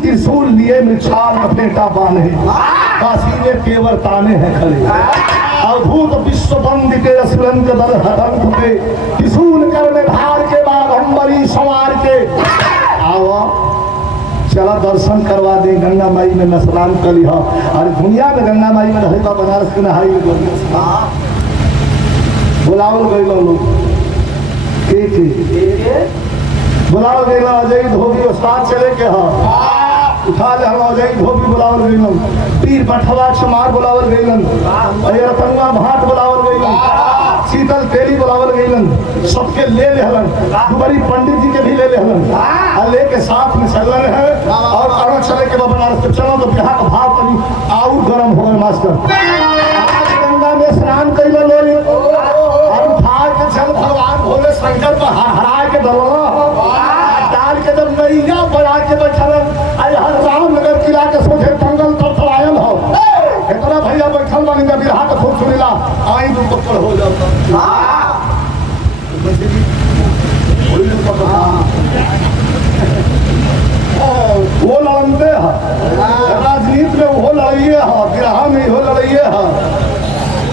त्रिशूल लिए मृक्षाल लपेटा बांधे काशी में तेवर ताने हैं खड़े अद्भुत विश्व वंदिते असुरंग दल हतंग के त्रिशूल करने धार के बाद अंबरी सवार के आओ चला दर्शन करवा दे गंगा माई में न स्नान करी हो और दुनिया में गंगा माई में रहेगा बनारस के नहाई बुलाओ गए लोग बुलाओ गए अजय धोबी उस्ताद चले के हो उठा ले हम अजय धोबी बुलावल गइलन पीर बठवा छमार बुलावल गइलन अयर रतनवा भाट बुलावल गइलन शीतल तेली बुलावल गइलन सबके ले लेहलन दुबरी पंडित जी के भी ले लेहलन आ लेके साथ में चलन है और अरब चले के बनारस तो चलो तो बिहार का भाव करी आउर गरम हो गए मास्टर आज गंगा में स्नान कइल लोरी और उठा के चल भगवान भोले शंकर पर हरा के दलवा डाल के जब नैया बना के बैठल हर रामनगर किला के सोचे टंगल तड़तड़ायल हो इतना भैया बैठल बानी जब बिरहा के फूल सुनीला आई दू पकड़ हो जाता वो लड़ते हैं राजनीति में वो लड़ाइए है बिरहा में वो लड़ाइए है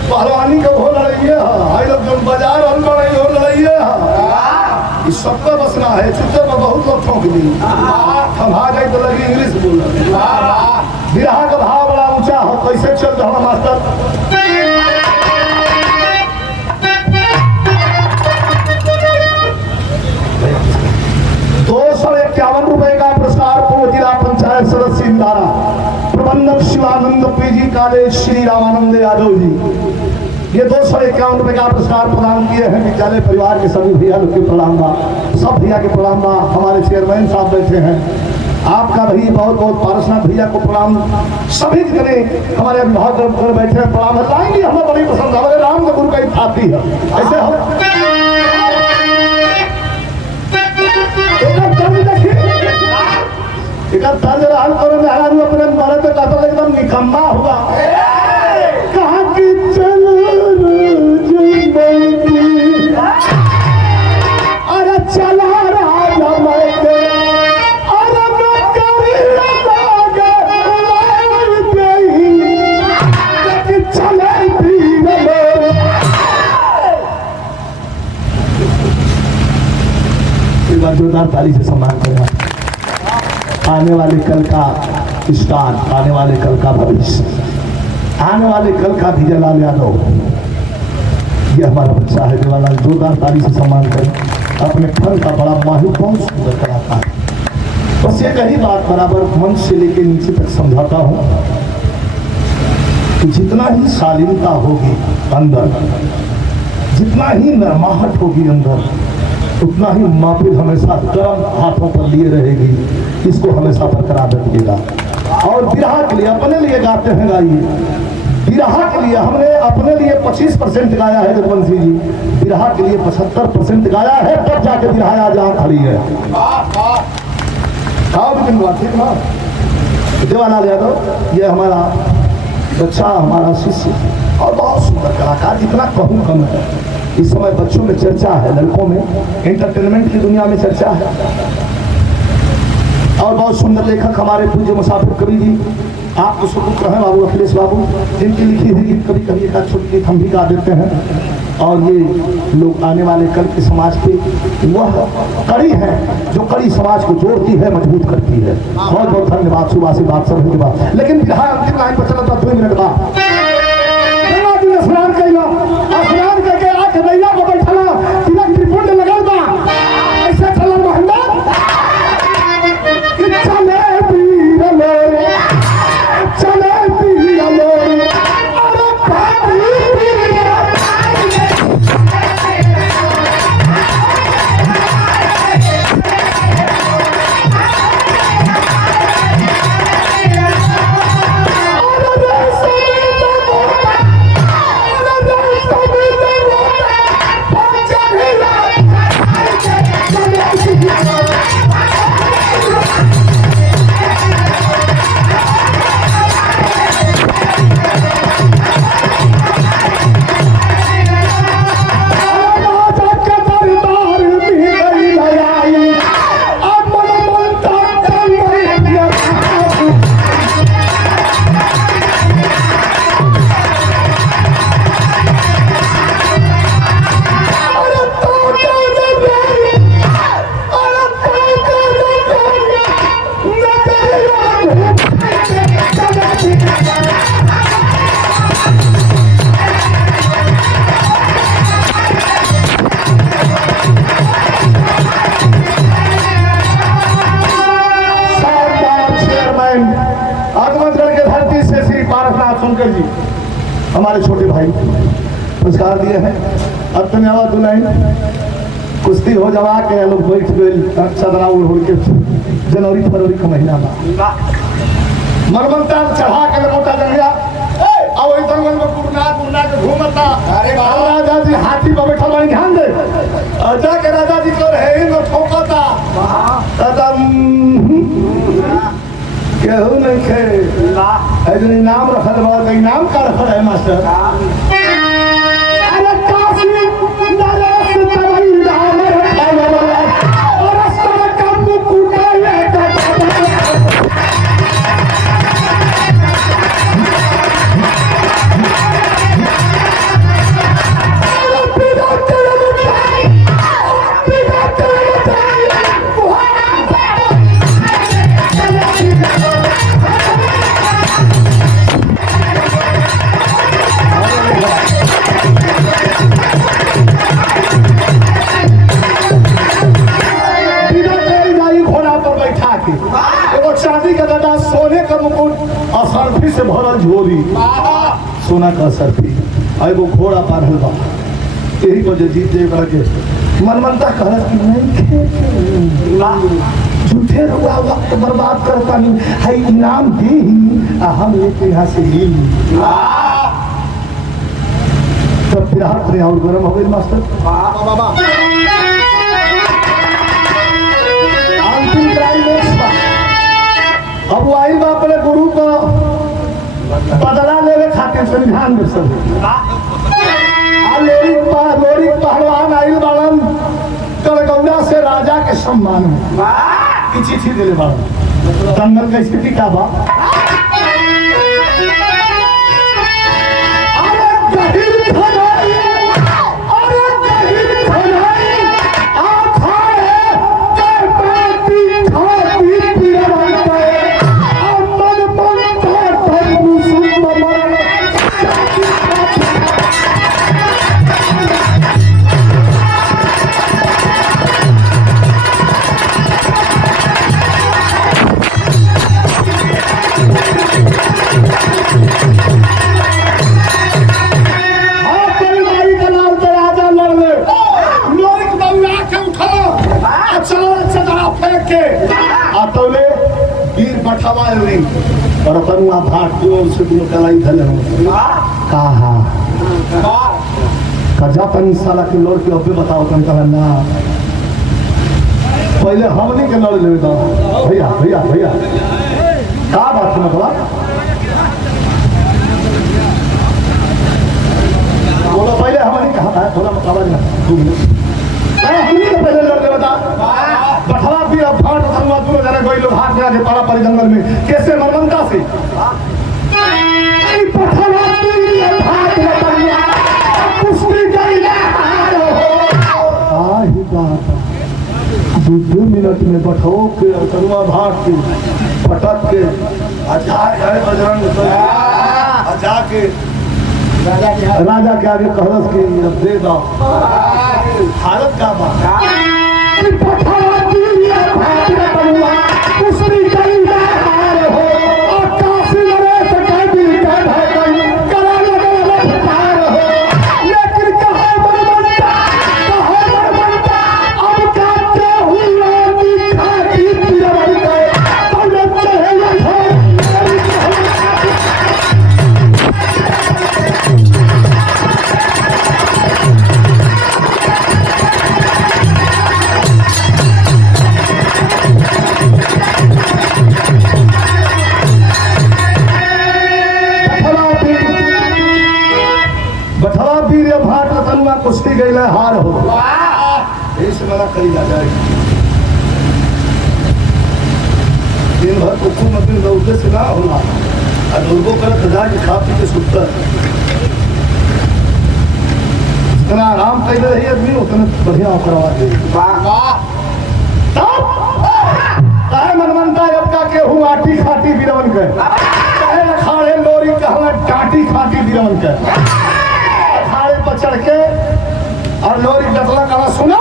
पहलवानी का वो लड़ाइए है आई लोग जो बाजार हल लड़ाई हो लड़ाइए है इस सबका बसना है चुट्टे में बहुत लोग ठोक दी हम आ जाए तो लगी इंग्लिश बोलना बिरहा का भाव बड़ा ऊंचा हो कैसे चल रहा मास्टर ₹251 का पुरस्कार पूर्व जिला पंचायत सदस्य इंदारा प्रबंधक शिवानंद पीजी कॉलेज श्री रामानंद यादव जी ये ₹251 का पुरस्कार प्रदान किए हैं विद्यालय परिवार के सभी भैया लोग के प्रणाम बा सब भैया के प्रणाम बा हमारे चेयरमैन साहब बैठे हैं आपका भी बहुत बहुत पारसनाथ भैया को प्रणाम सभी जितने हमारे अभिभावक कर बैठे हैं प्रणाम है लाएंगे हमें बड़ी पसंद हमारे राम गुरु का इत्यादि है ऐसे हम एक तर्ज रहल करो मेहरारू अपने मर्द का तो एकदम निकम्मा हुआ कहाँ की चलो अरे चला राजा मैंने अरे मैं करी लेकिन चले एक बार जोरदार ताली से सम्मान करें आने वाले कल का स्टार आने वाले कल का भविष्य आने वाले कल का विजयलाल यादव ये हमारा बच्चा है देवालाल जोरदार ताली से सम्मान करें अपने फल का बड़ा माहिर बहुत सुंदर कराता है बस एक ही बात बराबर मंच से लेके नीचे तक समझाता हूँ कि जितना ही शालीनता होगी अंदर जितना ही नरमाहट होगी अंदर उतना ही माफिल हमेशा गर्म हाथों पर लिए रहेगी इसको हमेशा बरकरार रखिएगा और बिरहा के लिए अपने लिए गाते हैं गाइए बिरहा के लिए हमने अपने लिए 25% गाया है जगवंशी जी बिरहा के लिए 75% गाया है तब जाके बिरहा आज यहाँ खड़ी है ठीक ना देवालाल यादव ये हमारा बच्चा हमारा शिष्य और बहुत सुंदर कलाकार जितना कहूँ कम है इस समय बच्चों में चर्चा है, लड़कों में, एंटरटेनमेंट की दुनिया में चर्चा है। और बहुत सुंदर लेखक हमारे पूज्य मुसाफिर कवि जी, आप तो सुपुत्र हैं बाबू अखिलेश बाबू, जिनकी लिखी हुई गीत कभी कभी एक छोटी गीत हम भी गा देते हैं। और ये लोग आने वाले कल के समाज की वह कड़ी है जो कड़ी समाज को जोड़ती है, मजबूत करती है। बहुत बहुत धन्यवाद, सुबह से बात सब के बाद। लेकिन बिहार अंतिम लाइन पर चला था 2 मिनट बाद स्नान करियो, स्नान करके आके नैया को बैठला, तिलक त्रिपुंड लगल बा, ऐसे चलल महंगा कि चले पीर लोरे, चले पीर लोरे, अरे पापी शंकर जी हमारे छोटे भाई पुरस्कार दिए हैं। अब तो नवा दुल्हन कुश्ती हो जवा के लोग बैठ गए चदरा उड़ के जनवरी फरवरी का महीना में मरमंता चढ़ा के मोटा जंगिया और इस जंगल में गुरना के घूमता। अरे राजा जी हाथी पर बैठल वाली ध्यान दे और जाके राजा जी को है में ठोकता कदम केहू नहीं खे ऐसे नाम रखल बा, नाम का रखल है मास्टर? अरे काशी नरेश तवई नाम रखल बा और सब काम कुटाए का चांदी का गदा, सोने का मुकुट, असरफी से भरल झोरी, सोना का असरफी, एगो घोड़ा बांधल बा। यही वजह जीते करके मनमनता कहत कि नहीं झूठे रुआ वक्त बर्बाद करता नहीं है, इनाम दी हम एक यहाँ से ली तब फिर हाथ में और गर्म हो गई मास्टर। अंतिम क्लाइमेक्स अब वो आई बा अपने गुरु को बदला लेवे खातिर संविधान में सब लोरी पहलवान आइल बाड़न कड़गौड़ा से राजा के सम्मान में की चिट्ठी दिले बाड़न। दंगल का स्थिति क्या बा? और अपन वहाँ भाट जोर से दुनो कलाई धले हो कहा कजा तनी साला के लड़ के अबे बताओ तन कहा ना पहले हमनी के लड़ लेवे दो भैया भैया भैया का बात है मतलब बोलो पहले हमनी का है थोड़ा आवाज ना 2 मिनट हमनी के पहले लड़के बता बठवा भी अब फाट संगवा दूर जाने कोई लोग हाथ में आके पारा पारी जंगल में कैसे मरमंता से ई बठवा भी अब हाथ में पड़िया कुश्ती कइला आही बात 2 मिनट में बठो के संगवा भाट के पटक के अजाय है बजरंग अजा के राजा के आगे कहलस के दे दो भारत का बात कुश्ती गई हार हो ऐसे वाला करी जा जाएगी दिन भर कुकुर मत दौड़े से ना होला अधूरबो कर खजा के खा पी के सुतर जितना आराम कर रही आदमी उतना बढ़िया करवा दे तब मनमनता अब का के हूँ आटी खाटी बीरवन के कहे अखाड़े लोरी कहला टाटी खाटी बीरवन के अखाड़े पर चढ़ के और लोरी डटला कहा सुना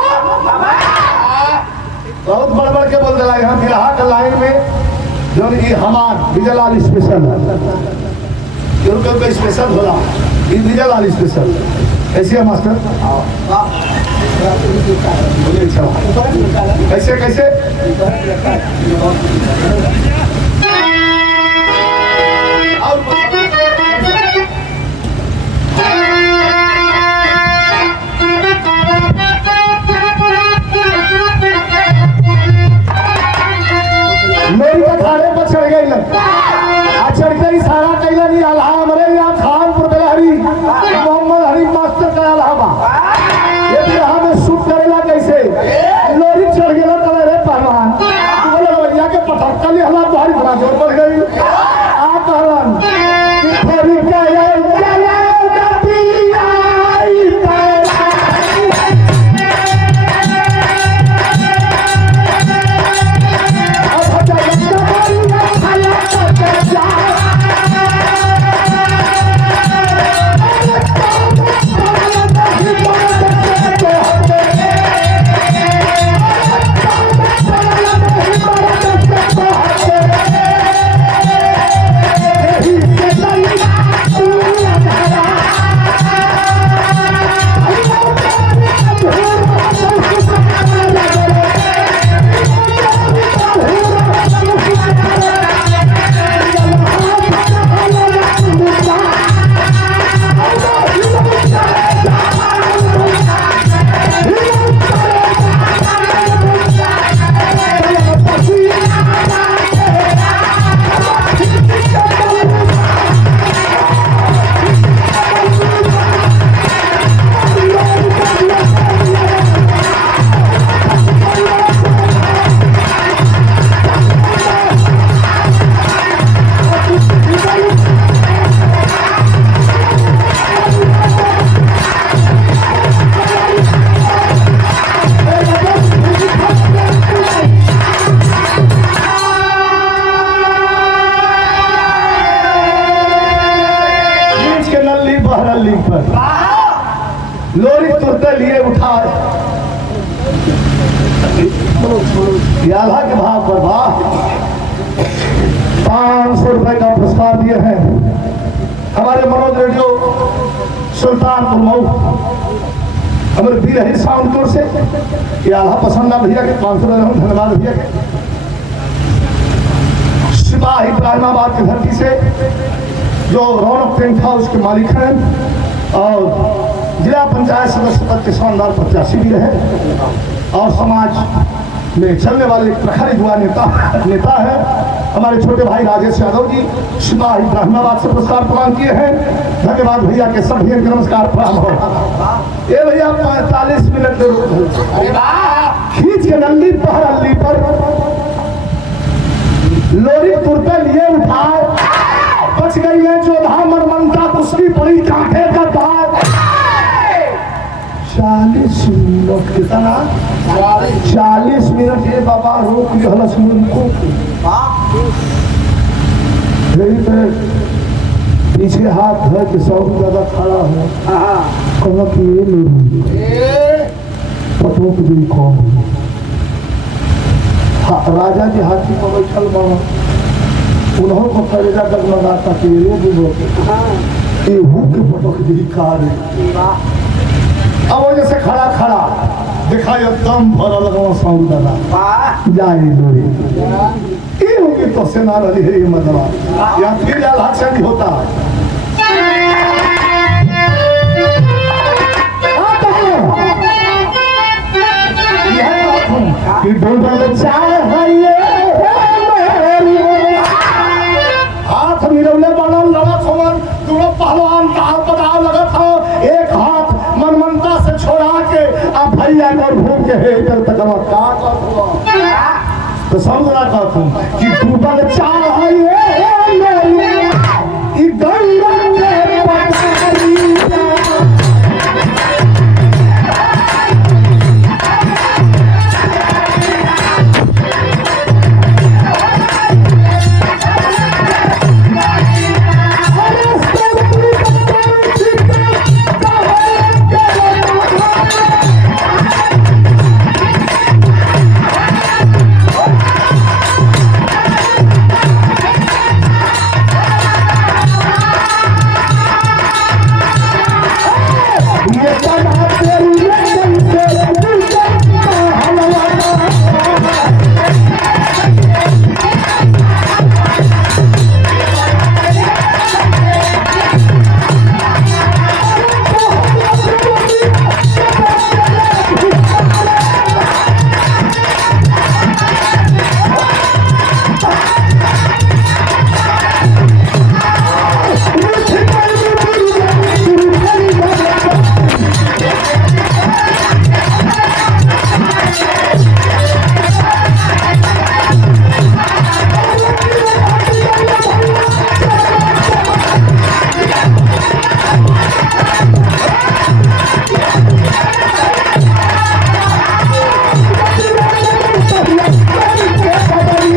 बहुत बड़बड़ के बोल दिला यहाँ बिरहा के लाइन में जो ये हमार विजयलाल स्पेशल है क्योंकि कोई स्पेशल होला ये विजयलाल स्पेशल ऐसे है मास्टर बोलिए कैसे कैसे मेरी अखाड़े पर चढ़ गई चढ़ गई सारा कैला नहीं आल्हा हमारे यहाँ खानपुर बिलहरी मोहम्मद हरी मास्टर का आल्हा ये बिरहा में शूट करेला कैसे लोरी चढ़ गया कल रे पहलवान बोले भैया के पटक्का ले हला भारी बड़ा जोर पड़ गई आप पहलवान थोड़ी का लोरी तुरते लिए उठाए आल्हा के भाव पर वाह 500 रुपए का पुरस्कार दिए हैं हमारे मनोज रेडियो सुल्तानपुर मऊ हमारे बीर साउंडपुर से ये आल्हा पसंद ना भैया के 500 रुपए धन्यवाद भैया के सिपाही इब्राहिमाबाद की धरती से जो रौनक टेंट हाउस के मालिक हैं और जिला पंचायत सदस्य पद के शानदार प्रत्याशी भी रहे और समाज में चलने वाले प्रखर युवा नेता है हमारे छोटे भाई राजेश यादव जी सिपाही इब्राहिमाबाद से पुरस्कार प्रदान किए हैं। धन्यवाद भैया के सब भैया के नमस्कार प्रणाम हो। ये भैया 45 मिनट के खींच के नल्ली पर अल्ली पर लोरी तुरते लिए उठाए, बच गई है जोधा मरमंता कुश्ती पड़ी कांटे का तार। 40 मिनट कितना 40 मिनट ये बाबा रोक लिया को पीछे हाथ धर के सौ ज्यादा खड़ा है कहा कि ये लोग पटों की भी कौन राजा जी हाथी पर बैठल बना उन्हों को करेगा डगमगाता कि ये के पटों की भी कार अब वजह से खड़ा खड़ा देखा एकदम भरल साउंड दादा जाए लोरी ये होगी तो सेना रही है ये मतलब यहाँ फिर लाक्षणी होता है। हाथ मिलौले बड़ा लड़त हो दोनों पहलवान दाव पदाव लगत हो। एक हाथ मनमनता से छोड़ा के अब भैया और घूम के है इधर तक तो समझना चाहता हूँ कि टूटल चाल है ये गंगा के पटारी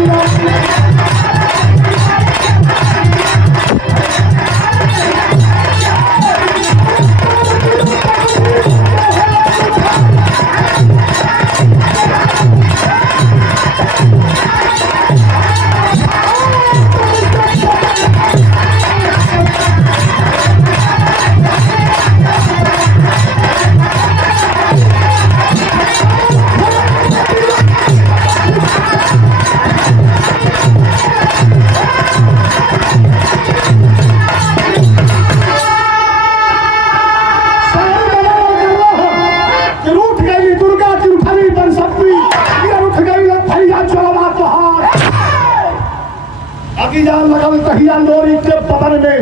लोरी के बदन में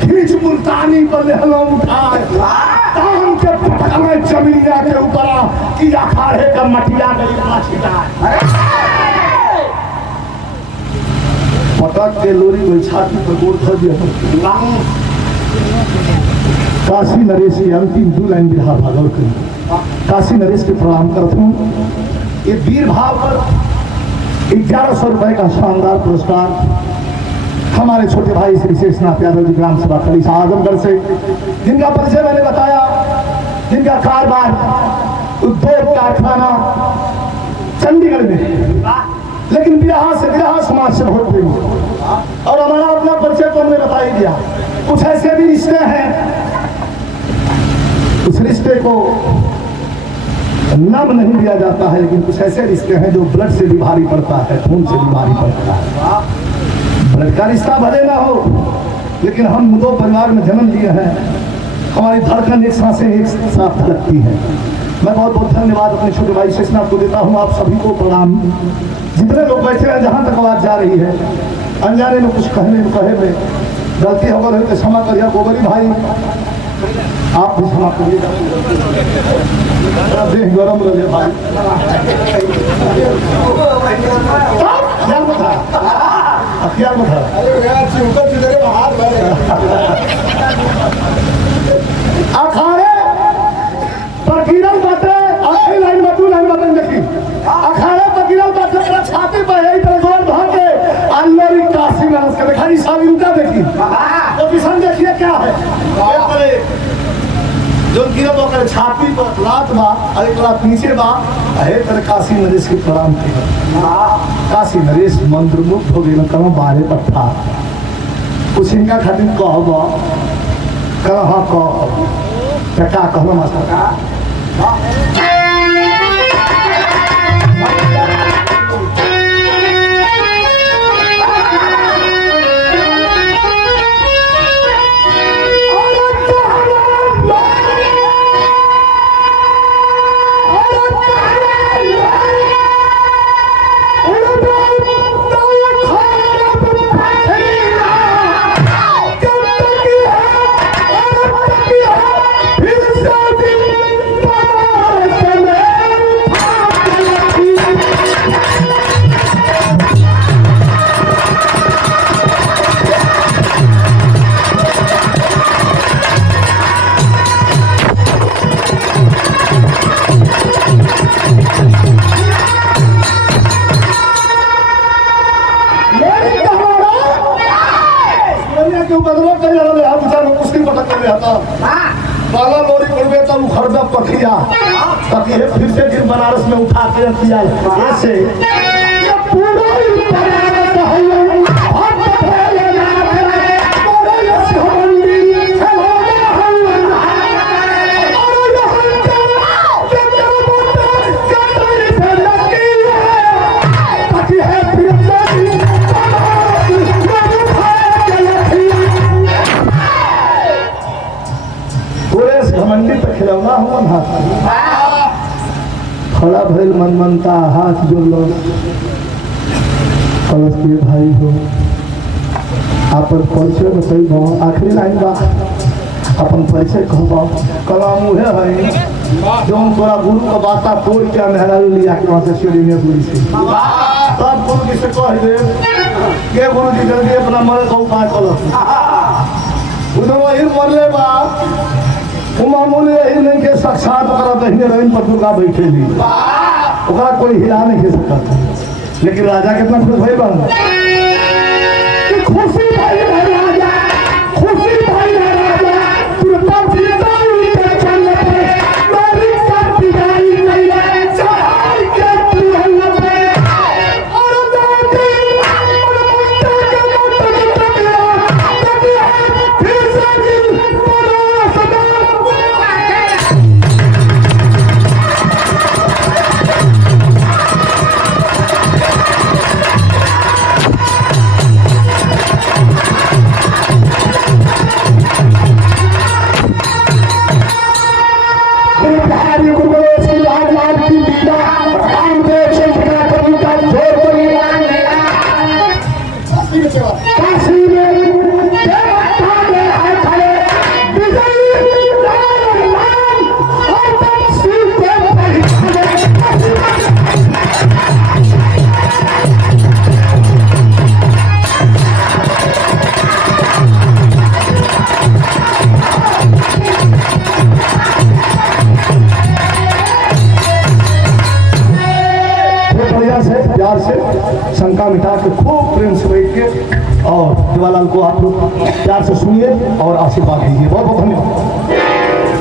खींच मुल्तानी पर लहलों उठाए तान के पटक जमीनिया के ऊपर किया खाड़े का मटिया गई पटक के लोरी को छाती पर गोड़ धर दिया। काशी नरेश की अंतिम 2 लाइन बिरहा भागल करी काशी नरेश के प्रणाम करता हूँ। ये वीर भाव पर 1100 रुपए का शानदार पुरस्कार हमारे छोटे भाई श्री शेषनाथ यादव जी ग्राम सभा खलीसा आजमगढ़ से, जिनका परिचय मैंने बताया, जिनका कारोबार उद्योग कारखाना चंडीगढ़ में, लेकिन विराह समाज से बहुत प्रेम और हमारा अपना परिचय तो हमने बता ही दिया। कुछ ऐसे भी रिश्ते हैं, उस रिश्ते को नाम नहीं दिया जाता है, लेकिन कुछ ऐसे रिश्ते हैं जो ब्लड से भी भारी पड़ता है, खून से भी भारी पड़ता है। ब्लड का रिश्ता भले ना हो, लेकिन हम 2 परिवार में जन्म लिए हैं, हमारी धड़कन एक सांसें एक साथ धड़कती है। मैं बहुत बहुत धन्यवाद अपने छोटे भाई शेषनाथ को देता हूँ। आप सभी को प्रणाम। जितने लोग बैठे हैं, जहाँ तक आवाज जा रही है, अनजाने में कुछ कहे में गलती अगर है तो क्षमा करिए। गोबरी भाई आप भी क्षमा करिए, देह गरम रहे भाई। अखियार में था अखाड़े पर गिरल बाटे, आखिरी लाइन में दू लाइन में देखी। अखाड़े पर गिरल बाटे, अपना छाती पर यही तरह गोल भर के अल्लोरी काशी नरस के देखा। सारी उनका देखी तो किसान देखिए क्या है जो गिरल होकर छाती पर लात बा और एक लात नीचे बा। है तरह काशी नरेश के प्रणाम के काशी नरेश मंत्रमुग्ध हो गए करो बारे पट्टा कुछ इनका खातिर कहब कह का कहना मास्टर का बाला लोरी उड़वे तब खरबे पखिया ताकि फिर से फिर बनारस में उठा के रख दिया ऐसे ये पूरा खिलौना हुआ खड़ा भैल मनमनता हाथ जोड़ लो कलश के भाई हो अपन परिचय बताई बो आखिरी लाइन बा अपन परिचय कहबो कलम उहे है जोन तोरा गुरु का बाता तोड़ के मेहरा लिया के वहां से सीढ़ी में पूरी से सब गुरु जी से कह दे के गुरु जी जल्दी अपना मरे को उपाय करो उधर वही मरले बा मामूली यही नहीं के साक्षात दहिने रहीन पर दुर्गा बैठेली ओकरा कोई हिला नहीं सकता। लेकिन राजा कितना खुश भाई बन खुशी भाई है राजा, खुशी भाई है राजा कृपा जीता के चल पे मेरी काटी गई नहीं चढ़ाई के तुहल पे और दादी फिर से शंका मिटा के खूब प्रेम से बैठ के और देवालाल को आप लोग प्यार से सुनिए और आशीर्वाद दीजिए। बहुत बहुत धन्यवाद।